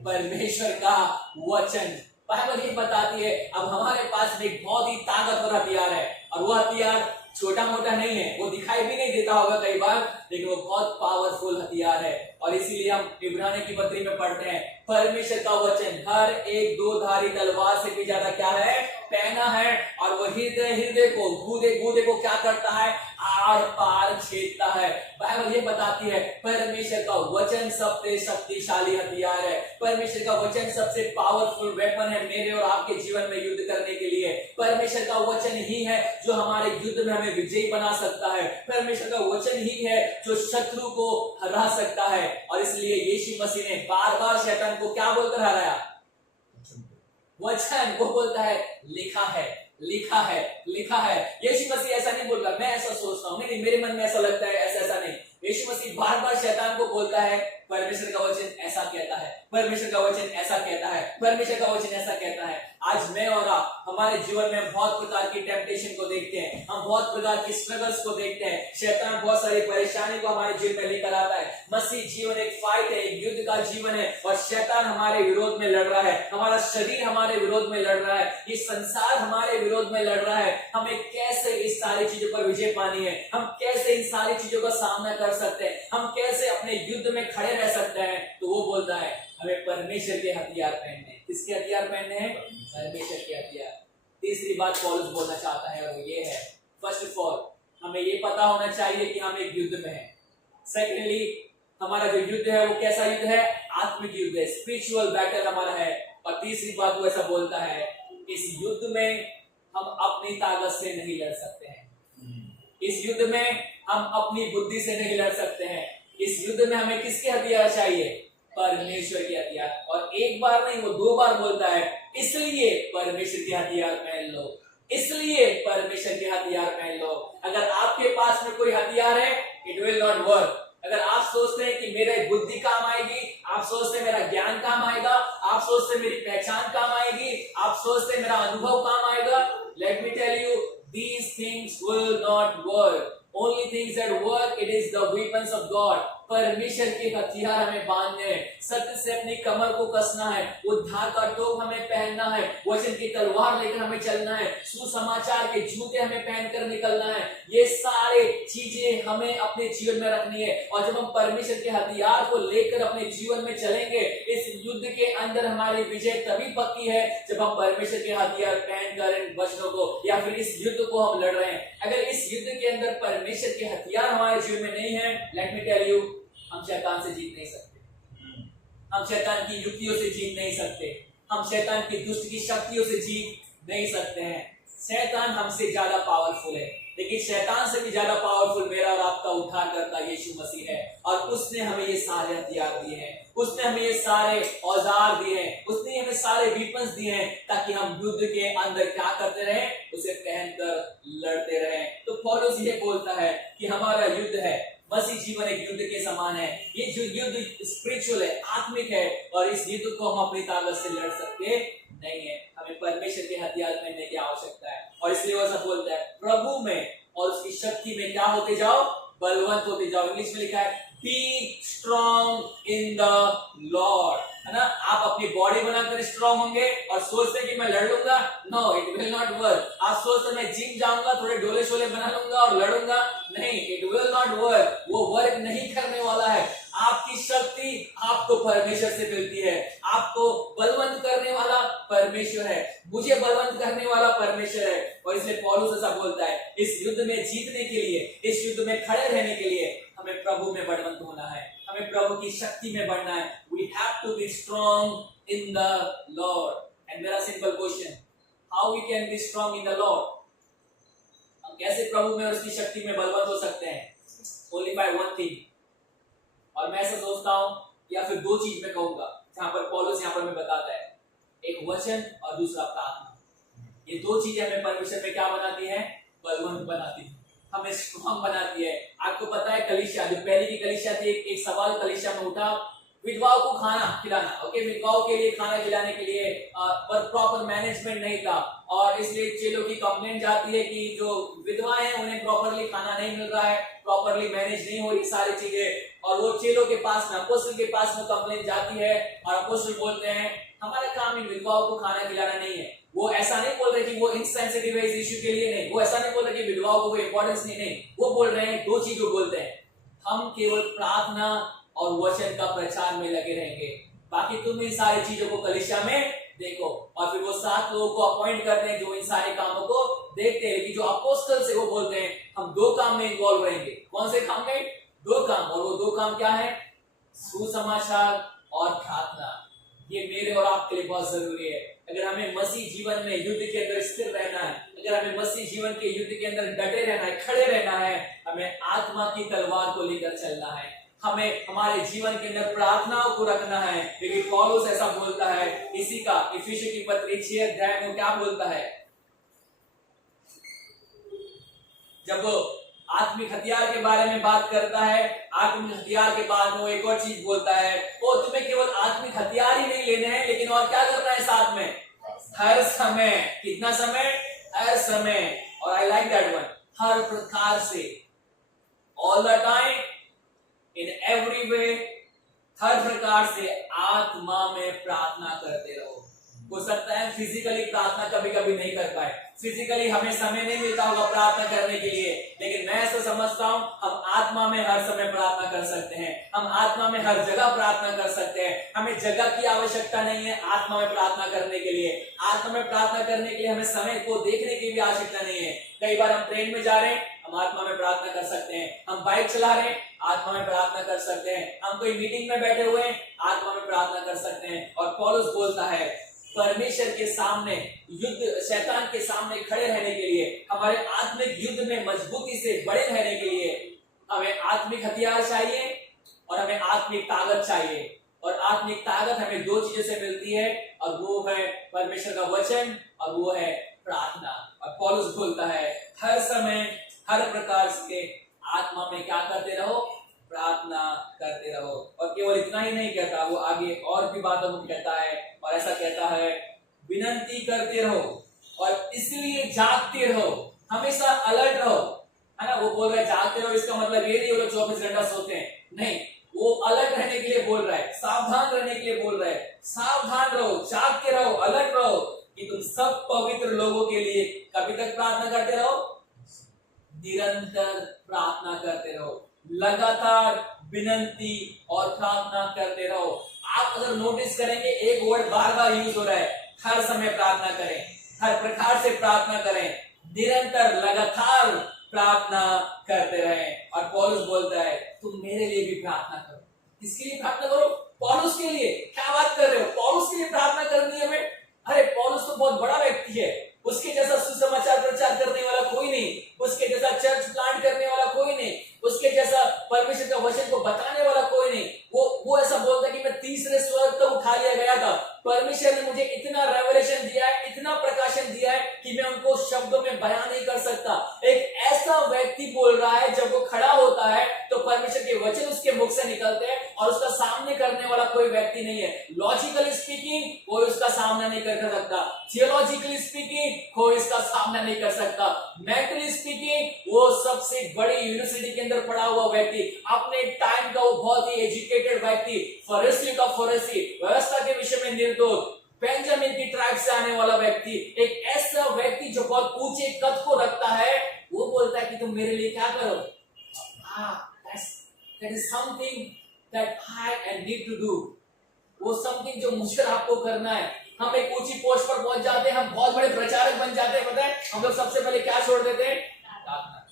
परमेश्वर का वचन। बाइबल ये बताती है अब हमारे पास एक बहुत ही ताकतवर हथियार है, और वो हथियार छोटा मोटा नहीं है, वो दिखाई भी नहीं देता होगा कई बार, लेकिन वो बहुत पावरफुल हथियार है। और इसीलिए हम इब्रानी की पत्री में पढ़ते हैं, परमेश्वर का वचन हर एक दो धारी तलवार से भी ज्यादा क्या है? पहना है, और वो हृदय को, गूदे को क्या करता है? आर पार छेदता है। बाइबल ये बताती है परमेश्वर का वचन सबसे शक्तिशाली हथियार है। परमेश्वर का वचन सबसे पावरफुल वेपन है मेरे और आपके जीवन में युद्ध करने के लिए। परमेश्वर का वचन ही है जो हमारे युद्ध में हमें विजयी बना सकता है। परमेश्वर का वचन ही है जो शत्रु को हरा सकता है। और इसलिए यीशु मसीह ने बार बार शैतान को क्या बोलकर हराया? वचन। वो बोलता है लिखा है, लिखा है, लिखा है। यीशु मसीह ऐसा नहीं बोल रहा मैं ऐसा सोचता हूं, नहीं मेरे मन में ऐसा लगता है, ऐसा नहीं। यीशु मसीह बार बार शैतान को बोलता है परमेश्वर का वचन ऐसा कहता है, परमेश्वर का वचन ऐसा कहता है, परमेश्वर का वचन ऐसा कहता है। आज मैं और आप हमारे जीवन में बहुत प्रकार की टेम्पटेशन को देखते हैं, हम बहुत प्रकार की स्ट्रगल्स को देखते हैं। शैतान बहुत सारी परेशानी को हमारे जीवन में लेकर आता है। मसीह जीवन एक फाइट है, एक युद्ध का जीवन है, और शैतान हमारे विरोध में लड़ रहा है। हमारा शरीर हमारे विरोध में लड़ रहा है, ये संसार हमारे विरोध में लड़ रहा है। हमें कैसे इस सारी चीजों पर विजय पानी है, हम कैसे इन सारी चीजों का सामना कर सकते हैं, हम कैसे अपने युद्ध में खड़े रह सकते हैं? तो वो बोलता है हमें परमेश्वर के हथियार पहनने। किसके हथियार पहनने हैं? परमेश्वर के हथियार। तीसरी बात पौलुस बोलना चाहता है, और वो ये है, फर्स्ट ऑफ ऑल हमें ये पता होना चाहिए कि हम एक युद्ध में हैं। सेकेंडली, हमारा जो युद्ध है वो कैसा युद्ध है? आत्मिक युद्ध है, स्पिरिचुअल बैटल हमारा है। और तीसरी बात वो ऐसा बोलता है, इस युद्ध में हम अपनी ताकत से नहीं लड़ सकते हैं, इस युद्ध में हम अपनी बुद्धि से नहीं लड़ सकते हैं। इस युद्ध में हमें किसके हथियार चाहिए? परमेश्वर के हथियार। और एक बार नहीं, वो दो बार बोलता है, इसलिए परमेश्वर के हथियार पहन लो, इसलिए परमेश्वर के हथियार पहन लो। अगर आपके पास में कोई हथियार है, इट विल नॉट वर्क। अगर आप सोचते हैं कि मेरा बुद्धि काम आएगी, आप सोचते हैं मेरा ज्ञान काम आएगा, आप सोचते हैं मेरी पहचान काम आएगी, आप सोचते हैं मेरा अनुभव काम आएगा, let me tell you, these things will not work. Only things that work, it is the weapons of God. परमेश्वर के हथियार हमें बांधने हैं, सत्य से अपनी कमर को कसना है, उद्धार का टोप हमें पहनना है, वचन की तलवार लेकर हमें चलना है, सुसमाचार के जूते हमें पहनकर निकलना है। ये सारे चीजें हमें अपने जीवन में रखनी है। और जब हम परमेश्वर के हथियार को लेकर अपने जीवन में चलेंगे, इस युद्ध के अंदर हमारी विजय तभी पक्की है जब हम परमेश्वर के हथियार पहनकर इन वचनों को या फिर इस युद्ध को हम लड़ रहे हैं। अगर इस युद्ध के अंदर परमेश्वर के हथियार हमारे जीवन में नहीं है, लेट मी टेल यू, हम शैतान से जीत नहीं सकते, हम शैतान की युक्तियों से जीत नहीं सकते, हम शैतान की दुष्ट की शक्तियों से जीत नहीं सकते हैं। शैतान हमसे ज्यादा पावरफुल है, लेकिन शैतान से भी ज्यादा पावरफुल मेरा और आपका उद्धार करता यीशु मसीह है। और उसने हमें ये सारे हथियार दिए हैं, उसने हमें ये सारे औजार दिए हैं, उसने हमें सारे वीपन्स दिए हैं, ताकि हम युद्ध के अंदर क्या करते रहें? उसे पहनकर लड़ते रहें। तो पौलुस ये बोलता है कि हमारा युद्ध है, मसीह जीवन एक युद्ध के समान है। ये जो युद्ध स्पिरिचुअल है, आत्मिक है, और इस युद्ध को हम अपनी ताकत से लड़ सकते नहीं है। हमें परमेश्वर के हथियार पहनने की आवश्यकता है। और इसलिए वो ऐसा बोलता है, प्रभु में और उसकी शक्ति में क्या होते जाओ? बलवंत होते जाओ। इंग्लिश में लिखा है be strong in the Lord, है ना। आप अपनी बॉडी बनाकर स्ट्रॉन्ग होंगे और सोचते कि मैं लड़ लूंगा, no it will not work. आप सोचते मैं जिम जाऊंगा, थोड़े डोले शोले बना लूंगा और लड़ूंगा, नहीं, इट विल नॉट वर्क, वो वर्क नहीं करने वाला है। आपकी शक्ति आपको परमेश्वर से मिलती है, आपको बलवंत करने वाला परमेश्वर है, मुझे बलवंत करने वाला परमेश्वर है। और इसलिए पौलुस ऐसा बोलता है, इस युद्ध में जीतने के लिए, इस युद्ध में खड़े रहने के लिए हमें प्रभु में बलवंत होना है, हमें प्रभु की शक्ति में बढ़ना है। We have to be strong in the Lord. And मेरा simple question, how we can be strong in the Lord? हम कैसे प्रभु में और उसकी शक्ति में बलवंत हो सकते हैं? Only by one thing. और मैं ऐसा सोचता हूं, या फिर दो चीज में कहूंगा जहां पर पौलुस यहां पर मैं बताता है, एक वचन और दूसरा प्रार्थना। ये दो चीजें हमें परमेश्वर में क्या बनाती है? बलवंत बनाती है, हमें स्ट्रॉन्ग बनाती है। आपको पता है कलीसिया, जो पहले की कलीसिया थी, एक सवाल कलीसिया में उठा, विधवाओं को खाना खिलाना, ओके, विधवाओं के लिए खाना खिलाने के लिए पर प्रॉपर मैनेजमेंट नहीं था, और इसलिए चेलों की कंप्लेंट जाती है कि जो विधवाएं हैं उन्हें प्रॉपरली खाना नहीं मिल रहा है, प्रॉपरली मैनेज नहीं हो रही सारी चीजें, और वो चेलों के पास में, अपोस्टल के पास में कंप्लेंट जाती है, और अपोस्टल बोलते हैं हमारा काम इन विधवाओं को खाना खिलाना नहीं है। वो ऐसा नहीं बोल रहे कि वो इनसेंसिटिव है इस इश्यू के लिए, नहीं, वो ऐसा नहीं बोल रहे कि विधवाओं को कोई इंपॉर्टेंस नहीं, वो बोल रहे हैं दो चीजों बोलते हैं, हम केवल प्रार्थना और वचन का प्रचार में लगे रहेंगे, बाकी तुम इन सारी चीजों को कलीसिया में देखो। और फिर वो 7 लोगों को अपॉइंट करते हैं जो इन सारे कामों को देखते हैं। लेकिन जो अपोस्टल से वो बोलते हैं हम 2 काम में इन्वॉल्व रहेंगे। कौन से काम में? 2 काम, और वो 2 काम क्या है? सुसमाचार और प्रार्थना। ये मेरे और आपके लिए बहुत जरूरी है। अगर हमें मसीह जीवन में युद्ध के अंदर स्थिर रहना है, अगर हमें मसीह जीवन के युद्ध के अंदर डटे रहना है, खड़े रहना है, हमें आत्मा की तलवार को लेकर चलना है, हमें हमारे जीवन के अंदर प्रार्थनाओं को रखना है। क्योंकि पौलुस ऐसा बोलता है, इसी का इफिसियों की पत्री 6 अध्याय में क्या बोलता है, जब वो आत्मिक हथियार के बारे में बात करता है, आत्मिक हथियार के बाद वो एक और चीज बोलता है, वो तुम्हें केवल आत्मिक हथियार ही नहीं लेने हैं, लेकिन और क्या करना है साथ में? हर समय। कितना समय? हर समय। और आई लाइक दैट वन, हर प्रकार से, all the time, in every way, हर प्रकार से आत्मा में प्रार्थना करते रहो। हो सकता है फिजिकली प्रार्थना कभी कभी नहीं कर पाए, फिजिकली हमें समय नहीं मिलता होगा प्रार्थना करने के लिए, लेकिन मैं ऐसा समझता हूं हम आत्मा में हर समय प्रार्थना कर सकते हैं, हम आत्मा में हर जगह प्रार्थना कर सकते हैं। हमें जगह की आवश्यकता नहीं है आत्मा में प्रार्थना करने के लिए, आत्मा में प्रार्थना करने के लिए हमें समय को देखने की भी आवश्यकता नहीं है। कई बार हम ट्रेन में जा रहे हैं, हम आत्मा में प्रार्थना कर सकते हैं, हम बाइक चला रहे हैं, आत्मा में प्रार्थना कर सकते हैं, हम कोई मीटिंग में बैठे हुए हैं, आत्मा में प्रार्थना कर सकते हैं। और पौलुस बोलता है परमेश्वर के सामने युद्ध, शैतान के सामने खड़े रहने के लिए, हमारे आत्मिक युद्ध में मजबूती से बड़े रहने के लिए हमें आत्मिक हथियार चाहिए और हमें आत्मिक ताकत चाहिए। और आत्मिक ताकत हमें 2 चीजों से मिलती है, और वो है परमेश्वर का वचन और वो है प्रार्थना। और पौलुस बोलता है हर समय, हर प्रकार से आत्मा में क्या करते रहो? प्रार्थना करते रहो। और केवल इतना ही नहीं कहता, वो आगे और भी बातों को कहता है, और ऐसा कहता है विनती करते रहो और इसलिए जागते रहो, हमेशा अलर्ट रहो, है ना। वो बोल रहा है जागते रहो, इसका मतलब ये नहीं वो लोग 24 घंटा सोते हैं, नहीं, वो अलर्ट रहने के लिए बोल रहा है, सावधान रहने के लिए बोल रहा है। सावधान रहो, जागते रहो, अलर्ट रहो, कि तुम सब पवित्र लोगों के लिए कभी तक प्रार्थना करते रहो? निरंतर प्रार्थना करते रहो, लगातार विनती और प्रार्थना करते रहो। आप अगर नोटिस करेंगे एक वर्ड बार बार यूज हो रहा है, हर समय प्रार्थना करें, हर प्रकार से प्रार्थना करें, निरंतर लगातार प्रार्थना करते रहें। और पौलुस बोलता है तुम मेरे लिए भी प्रार्थना करो। किसके लिए प्रार्थना करो? पौलुस के लिए। क्या बात कर रहे हो? पौलुस के लिए प्रार्थना करनी है हमें? अरे पौलुस तो बहुत बड़ा व्यक्ति है, उसके जैसा सुसमाचार प्रचार करने वाला कोई नहीं, उसके जैसा चर्च प्लांट करने वाला कोई नहीं, उसके जैसा परमेश्वर का वचन को बताने वाला कोई नहीं। वो ऐसा बोलता कि मैं तीसरे स्वर्ग तक उठा लिया गया था, परमेश्वर ने मुझे इतना रेवलेशन दिया है, इतना प्रकाशन दिया है कि मैं उनको शब्दों में बयान नहीं कर सकता। एक ऐसा व्यक्ति बोल रहा है, जब वो खड़ा होता है तो परमेश्वर के वचन वचन उसके मुख से निकलते हैं और उसका सामने करने वाला कोई व्यक्ति नहीं है। लॉजिकली स्पीकिंग कोई उसका सामना नहीं कर सकता, थियोलॉजिकली स्पीकिंग कोई इसका सामना नहीं कर सकता, मेंटली स्पीकिंग वो सबसे बड़ी यूनिवर्सिटी के अंदर पढ़ा हुआ व्यक्ति, अपने टाइम का वो बहुत ही एजुकेटेड व्यक्ति, फरीसी का फरीसी, व्यवस्था के विषय में निर्दोष, बेंजामिन की ट्राइब से आने वाला व्यक्ति, एक ऐसा व्यक्ति जो बहुत ऊंचे कद को रखता है, वो बोलता है कि तुम मेरे लिए क्या करो। That is something that I need to do. वो समथिंग जो मुझे आपको करना है। हम एक ऊंची पोस्ट पर पहुंच जाते हैं, हम बहुत बड़े प्रचारक बन जाते हैं, पता है हम लोग सबसे पहले क्या छोड़ देते हैं? प्रार्थना।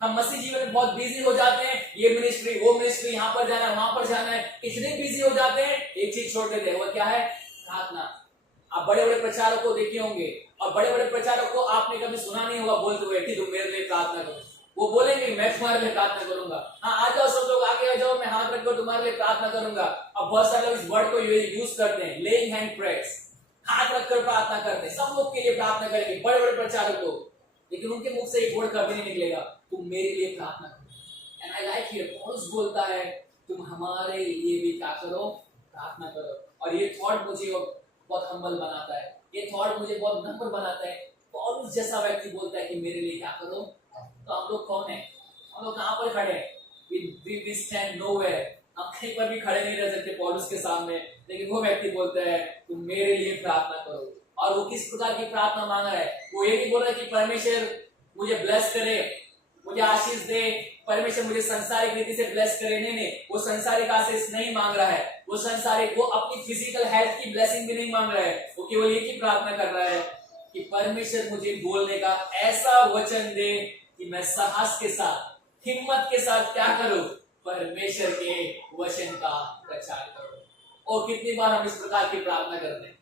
हम मसीह जीवन में बहुत बिजी हो जाते हैं, ये मिनिस्ट्री वो मिनिस्ट्री, यहाँ पर जाना है वहां पर जाना है, इतने बिजी हो जाते हैं, एक चीज छोड़ देते हैं, वो क्या है? प्रार्थना। आप बड़े बड़े प्रचारक को देखे होंगे और बड़े बड़े प्रचारक को आपने कभी सुना नहीं होगा बोलते हुए कि तुम मेरे लिए प्रार्थना करो। वो बोलेंगे मैं तुम्हारे लिए प्रार्थना करूंगा। हाँ आ जाओ सब लोग आगे आ जाओ, मैं हाथ रखकर तुम्हारे लिए प्रार्थना करूंगा। अब बहुत सारे लोग इस वर्ड को यूज करते हैं, लेइंग हैंड प्रेयर्स, हाथ रखकर प्रार्थना करते हैं, सब लोग के लिए प्रार्थना करेंगे बड़े बड़े प्रचारक को, लेकिन उनके मुख से एक वर्ड कभी नहीं निकलेगा तुम मेरे लिए प्रार्थना करो। एंड आई लाइक हियर पौलुस बोलता है तुम हमारे लिए भी क्या करो? प्रार्थना करो। और ये थॉट मुझे बहुत हम्बल बनाता है, ये थॉट मुझे बहुत नम्र बनाता है। पौलुस जैसा व्यक्ति बोलता है कि मेरे लिए क्या करो। तो हम लोग कौन है? हम लोग कहाँ पर खड़े हैं? We stand nowhere। हम कहीं पर भी खड़े नहीं रह सकते पौलुस के सामने, लेकिन वो व्यक्ति बोलता है तुम मेरे लिए प्रार्थना करो। और वो किस प्रकार की प्रार्थना मांग रहा है? वो ये नहीं बोल रहा कि परमेश्वर मुझे ब्लेस करे, मुझे आशीष दे, परमेश्वर मुझे संसारिक रीति से ब्लेस करे। नहीं, वो संसारिक आशीष नहीं मांग रहा है, वो संसारिक, वो अपनी फिजिकल हेल्थ की ब्लेसिंग भी नहीं मांग रहा है। वो केवल एक ही प्रार्थना कर रहा है कि परमेश्वर मुझे बोलने का ऐसा वचन दे कि मैं साहस के साथ, हिम्मत के साथ क्या करूं? परमेश्वर के वचन का प्रचार करूं। और कितनी बार हम इस प्रकार की प्रार्थना करते हैं?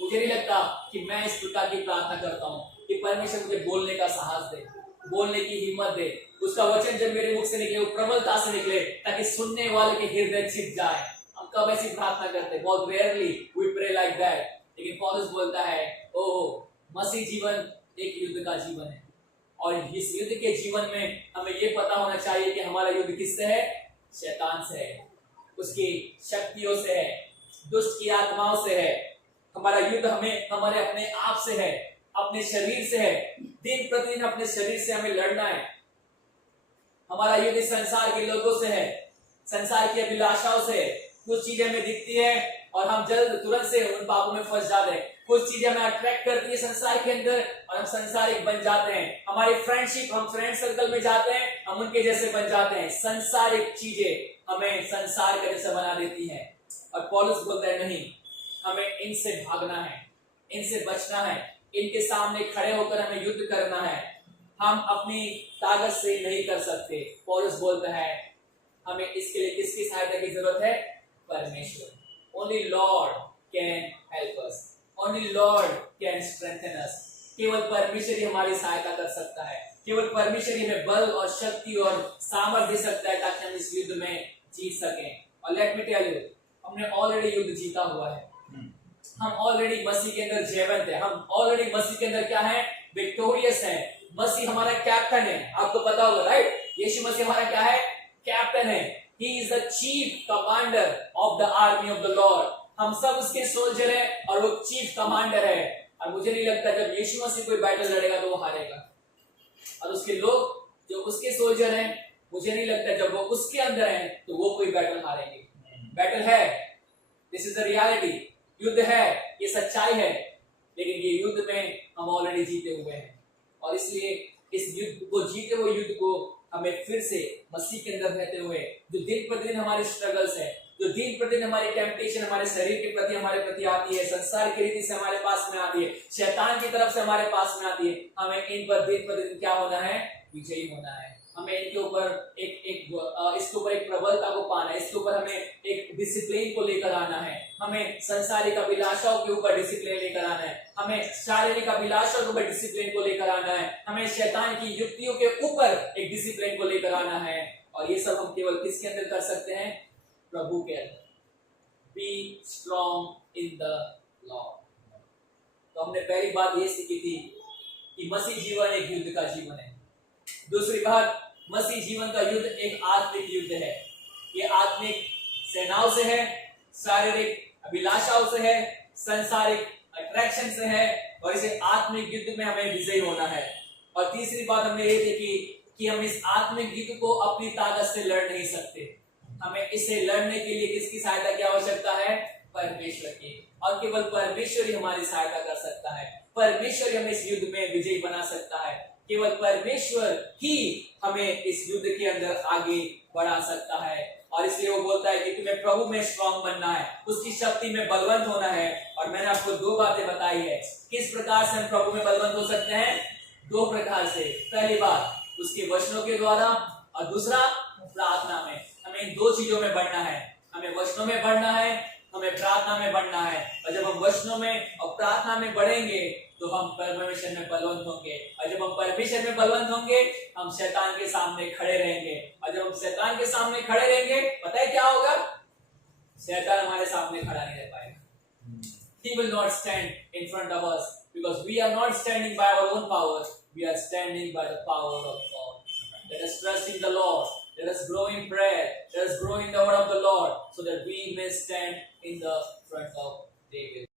मुझे नहीं लगता कि मैं इस प्रकार की प्रार्थना करता हूं कि परमेश्वर मुझे बोलने का साहस दे, बोलने की हिम्मत दे, उसका वचन जब मेरे मुख से निकले वो प्रबलता से निकले ताकि सुनने वाले के हृदय छिप जाए। हम कब ऐसी प्रार्थना करते हैं? बहुत rarely we pray like that. लेकिन पौलुस बोलता है ओह मसीह जीवन एक युद्ध का जीवन है, और इस युद्ध के जीवन में हमें यह पता होना चाहिए कि हमारा युद्ध किससे है? शैतान से है, उसकी शक्तियों से है, दुष्ट की आत्माओं से है। हमारा युद्ध हमें हमारे अपने आप से है, अपने शरीर से है। दिन प्रतिदिन अपने शरीर से हमें लड़ना है। हमारा युद्ध इस संसार के लोगों से है, संसार की अभिलाषाओं से। कुछ चीजें हमें दिखती है और हम जल्द तुरंत से उन पापों में फंस जाते हैं। कुछ चीजें हमें अट्रैक्ट करती है संसार के अंदर और हम संसारिक बन जाते हैं। हमारी फ्रेंडशिप, हम फ्रेंड सर्कल में जाते हैं, हम उनके जैसे बन जाते हैं। संसारिक चीजें हमें संसार के जैसा बना देती हैं। और पौलुस बोलता है नहीं, हमें इनसे भागना है, इनसे बचना है, इनके सामने खड़े होकर हमें युद्ध करना है। हम अपनी ताकत से नहीं कर सकते। पौलुस बोलता है हमें इसके लिए किसकी सहायता की जरूरत है? परमेश्वर। Only Lord can help us. Only Lord can strengthen us. केवल परमेश्वर ही हमारी सहायता कर सकता है। केवल परमेश्वर ही हमें बल और शक्ति और सामर्थ्य दे सकता है ताकि हम इस युद्ध में जीत सकें। और लेट मी टेल यू, हमने ऑलरेडी युद्ध जीता हुआ है। हम ऑलरेडी मसीह के अंदर जयवंत है। हम ऑलरेडी मसीह के अंदर क्या है? विक्टोरियस है। मसीह हमारा कैप्टन है, आपको पता होगा राइट? यीशु मसीह हमारा क्या है? कैप्टन है। He is the chief commander of the army of the Lord. हम सब उसके सोल्जर हैं और वो चीफ कमांडर है। और मुझे नहीं लगता जब यीशु मसीह कोई बैटल लड़ेगा तो वो हारेगा। और उसके लोग जो उसके सोल्जर हैं, मुझे नहीं लगता जब वो उसके अंदर हैं तो वो कोई बैटल हारेंगे। बैटल है, दिस इज द रियलिटी। युद्ध है, ये सच्चाई है, लेकिन ये युद्ध में हम ऑलरेडी जीते हुए हैं। और इसलिए इस युद्ध को, जीते हुए युद्ध को हमें फिर से मसीह के अंदर रहते हुए, जो दिन प्रतिदिन हमारे स्ट्रगल्स है, जो दिन प्रतिदिन हमारी टेम्पटेशन हमारे शरीर के प्रति हमारे प्रति आती है, संसार की रीति से हमारे पास में आती है, शैतान की तरफ से हमारे पास में आती है, हमें इन पर दिन प्रतिदिन क्या होना है? विजयी होना है। हमें इनके ऊपर इसके ऊपर एक प्रबलता को पाना है, इसके ऊपर हमें एक डिसिप्लिन को लेकर आना है, हमें संसारिक अभिलाषाओं के ऊपर डिसिप्लिन लेकर आना है, हमें शारीरिक अभिलाषाओं के ऊपर डिसिप्लिन को लेकर आना है, हमें शैतान की युक्तियों के ऊपर एक डिसिप्लिन को लेकर आना है। और ये सब हम केवल किसके अंदर कर सकते हैं? प्रभु के अंदर। Be strong in the Lord. तो हमने पहली बात ये सीखी थी कि मसीह जीवन एक युद्ध का जीवन है। दूसरी बात, मसीह जीवन का युद्ध एक आत्मिक युद्ध है। ये आत्मिक सेनाओं से है, शारीरिक अभिलाषाओं से है, संसारिक अट्रैक्शन से है, और इसे आत्मिक युद्ध में हमें विजयी होना है। और तीसरी बात हमने ये देखी कि हम इस आत्मिक युद्ध को अपनी ताकत से लड़ नहीं सकते। हमें इसे लड़ने के लिए किसकी सहायता की आवश्यकता है? परमेश्वर की। और केवल परमेश्वर ही हमारी सहायता कर सकता है। परमेश्वर ही हमें इस युद्ध में विजयी बना सकता है। केवल परमेश्वर ही हमें इस युद्ध के अंदर आगे बढ़ा सकता है। और इसलिए वो बोलता है कि तुम्हें प्रभु में स्ट्रांग बनना है, उसकी शक्ति में बलवंत होना है। और मैंने आपको दो बातें बताई है किस प्रकार से हम प्रभु में बलवंत हो सकते हैं। दो प्रकार से। पहली बात उसके वचनों के द्वारा, और दूसरा प्रार्थना में। हमें इन दो चीजों में बढ़ना है। हमें वचनों में बढ़ना है, हमें प्रार्थना में बढ़ना है। और जब हम वचनों में और प्रार्थना में बढ़ेंगे तो हम परमेश्वर में बलवंत होंगे। और जब हम परमेश्वर में बलवंत होंगे हम शैतान के सामने खड़े रहेंगे। और जब हम शैतान के सामने खड़े रहेंगे, पता है क्या होगा? शैतान हमारे सामने खड़ा नहीं रह पाएगा। He will not stand in front of us because we are not standing by our own power. We are standing by the power of God. Let us trust in the Lord. Let us grow in prayer. Let us grow in the word of the Lord so that we may stand in the front of David.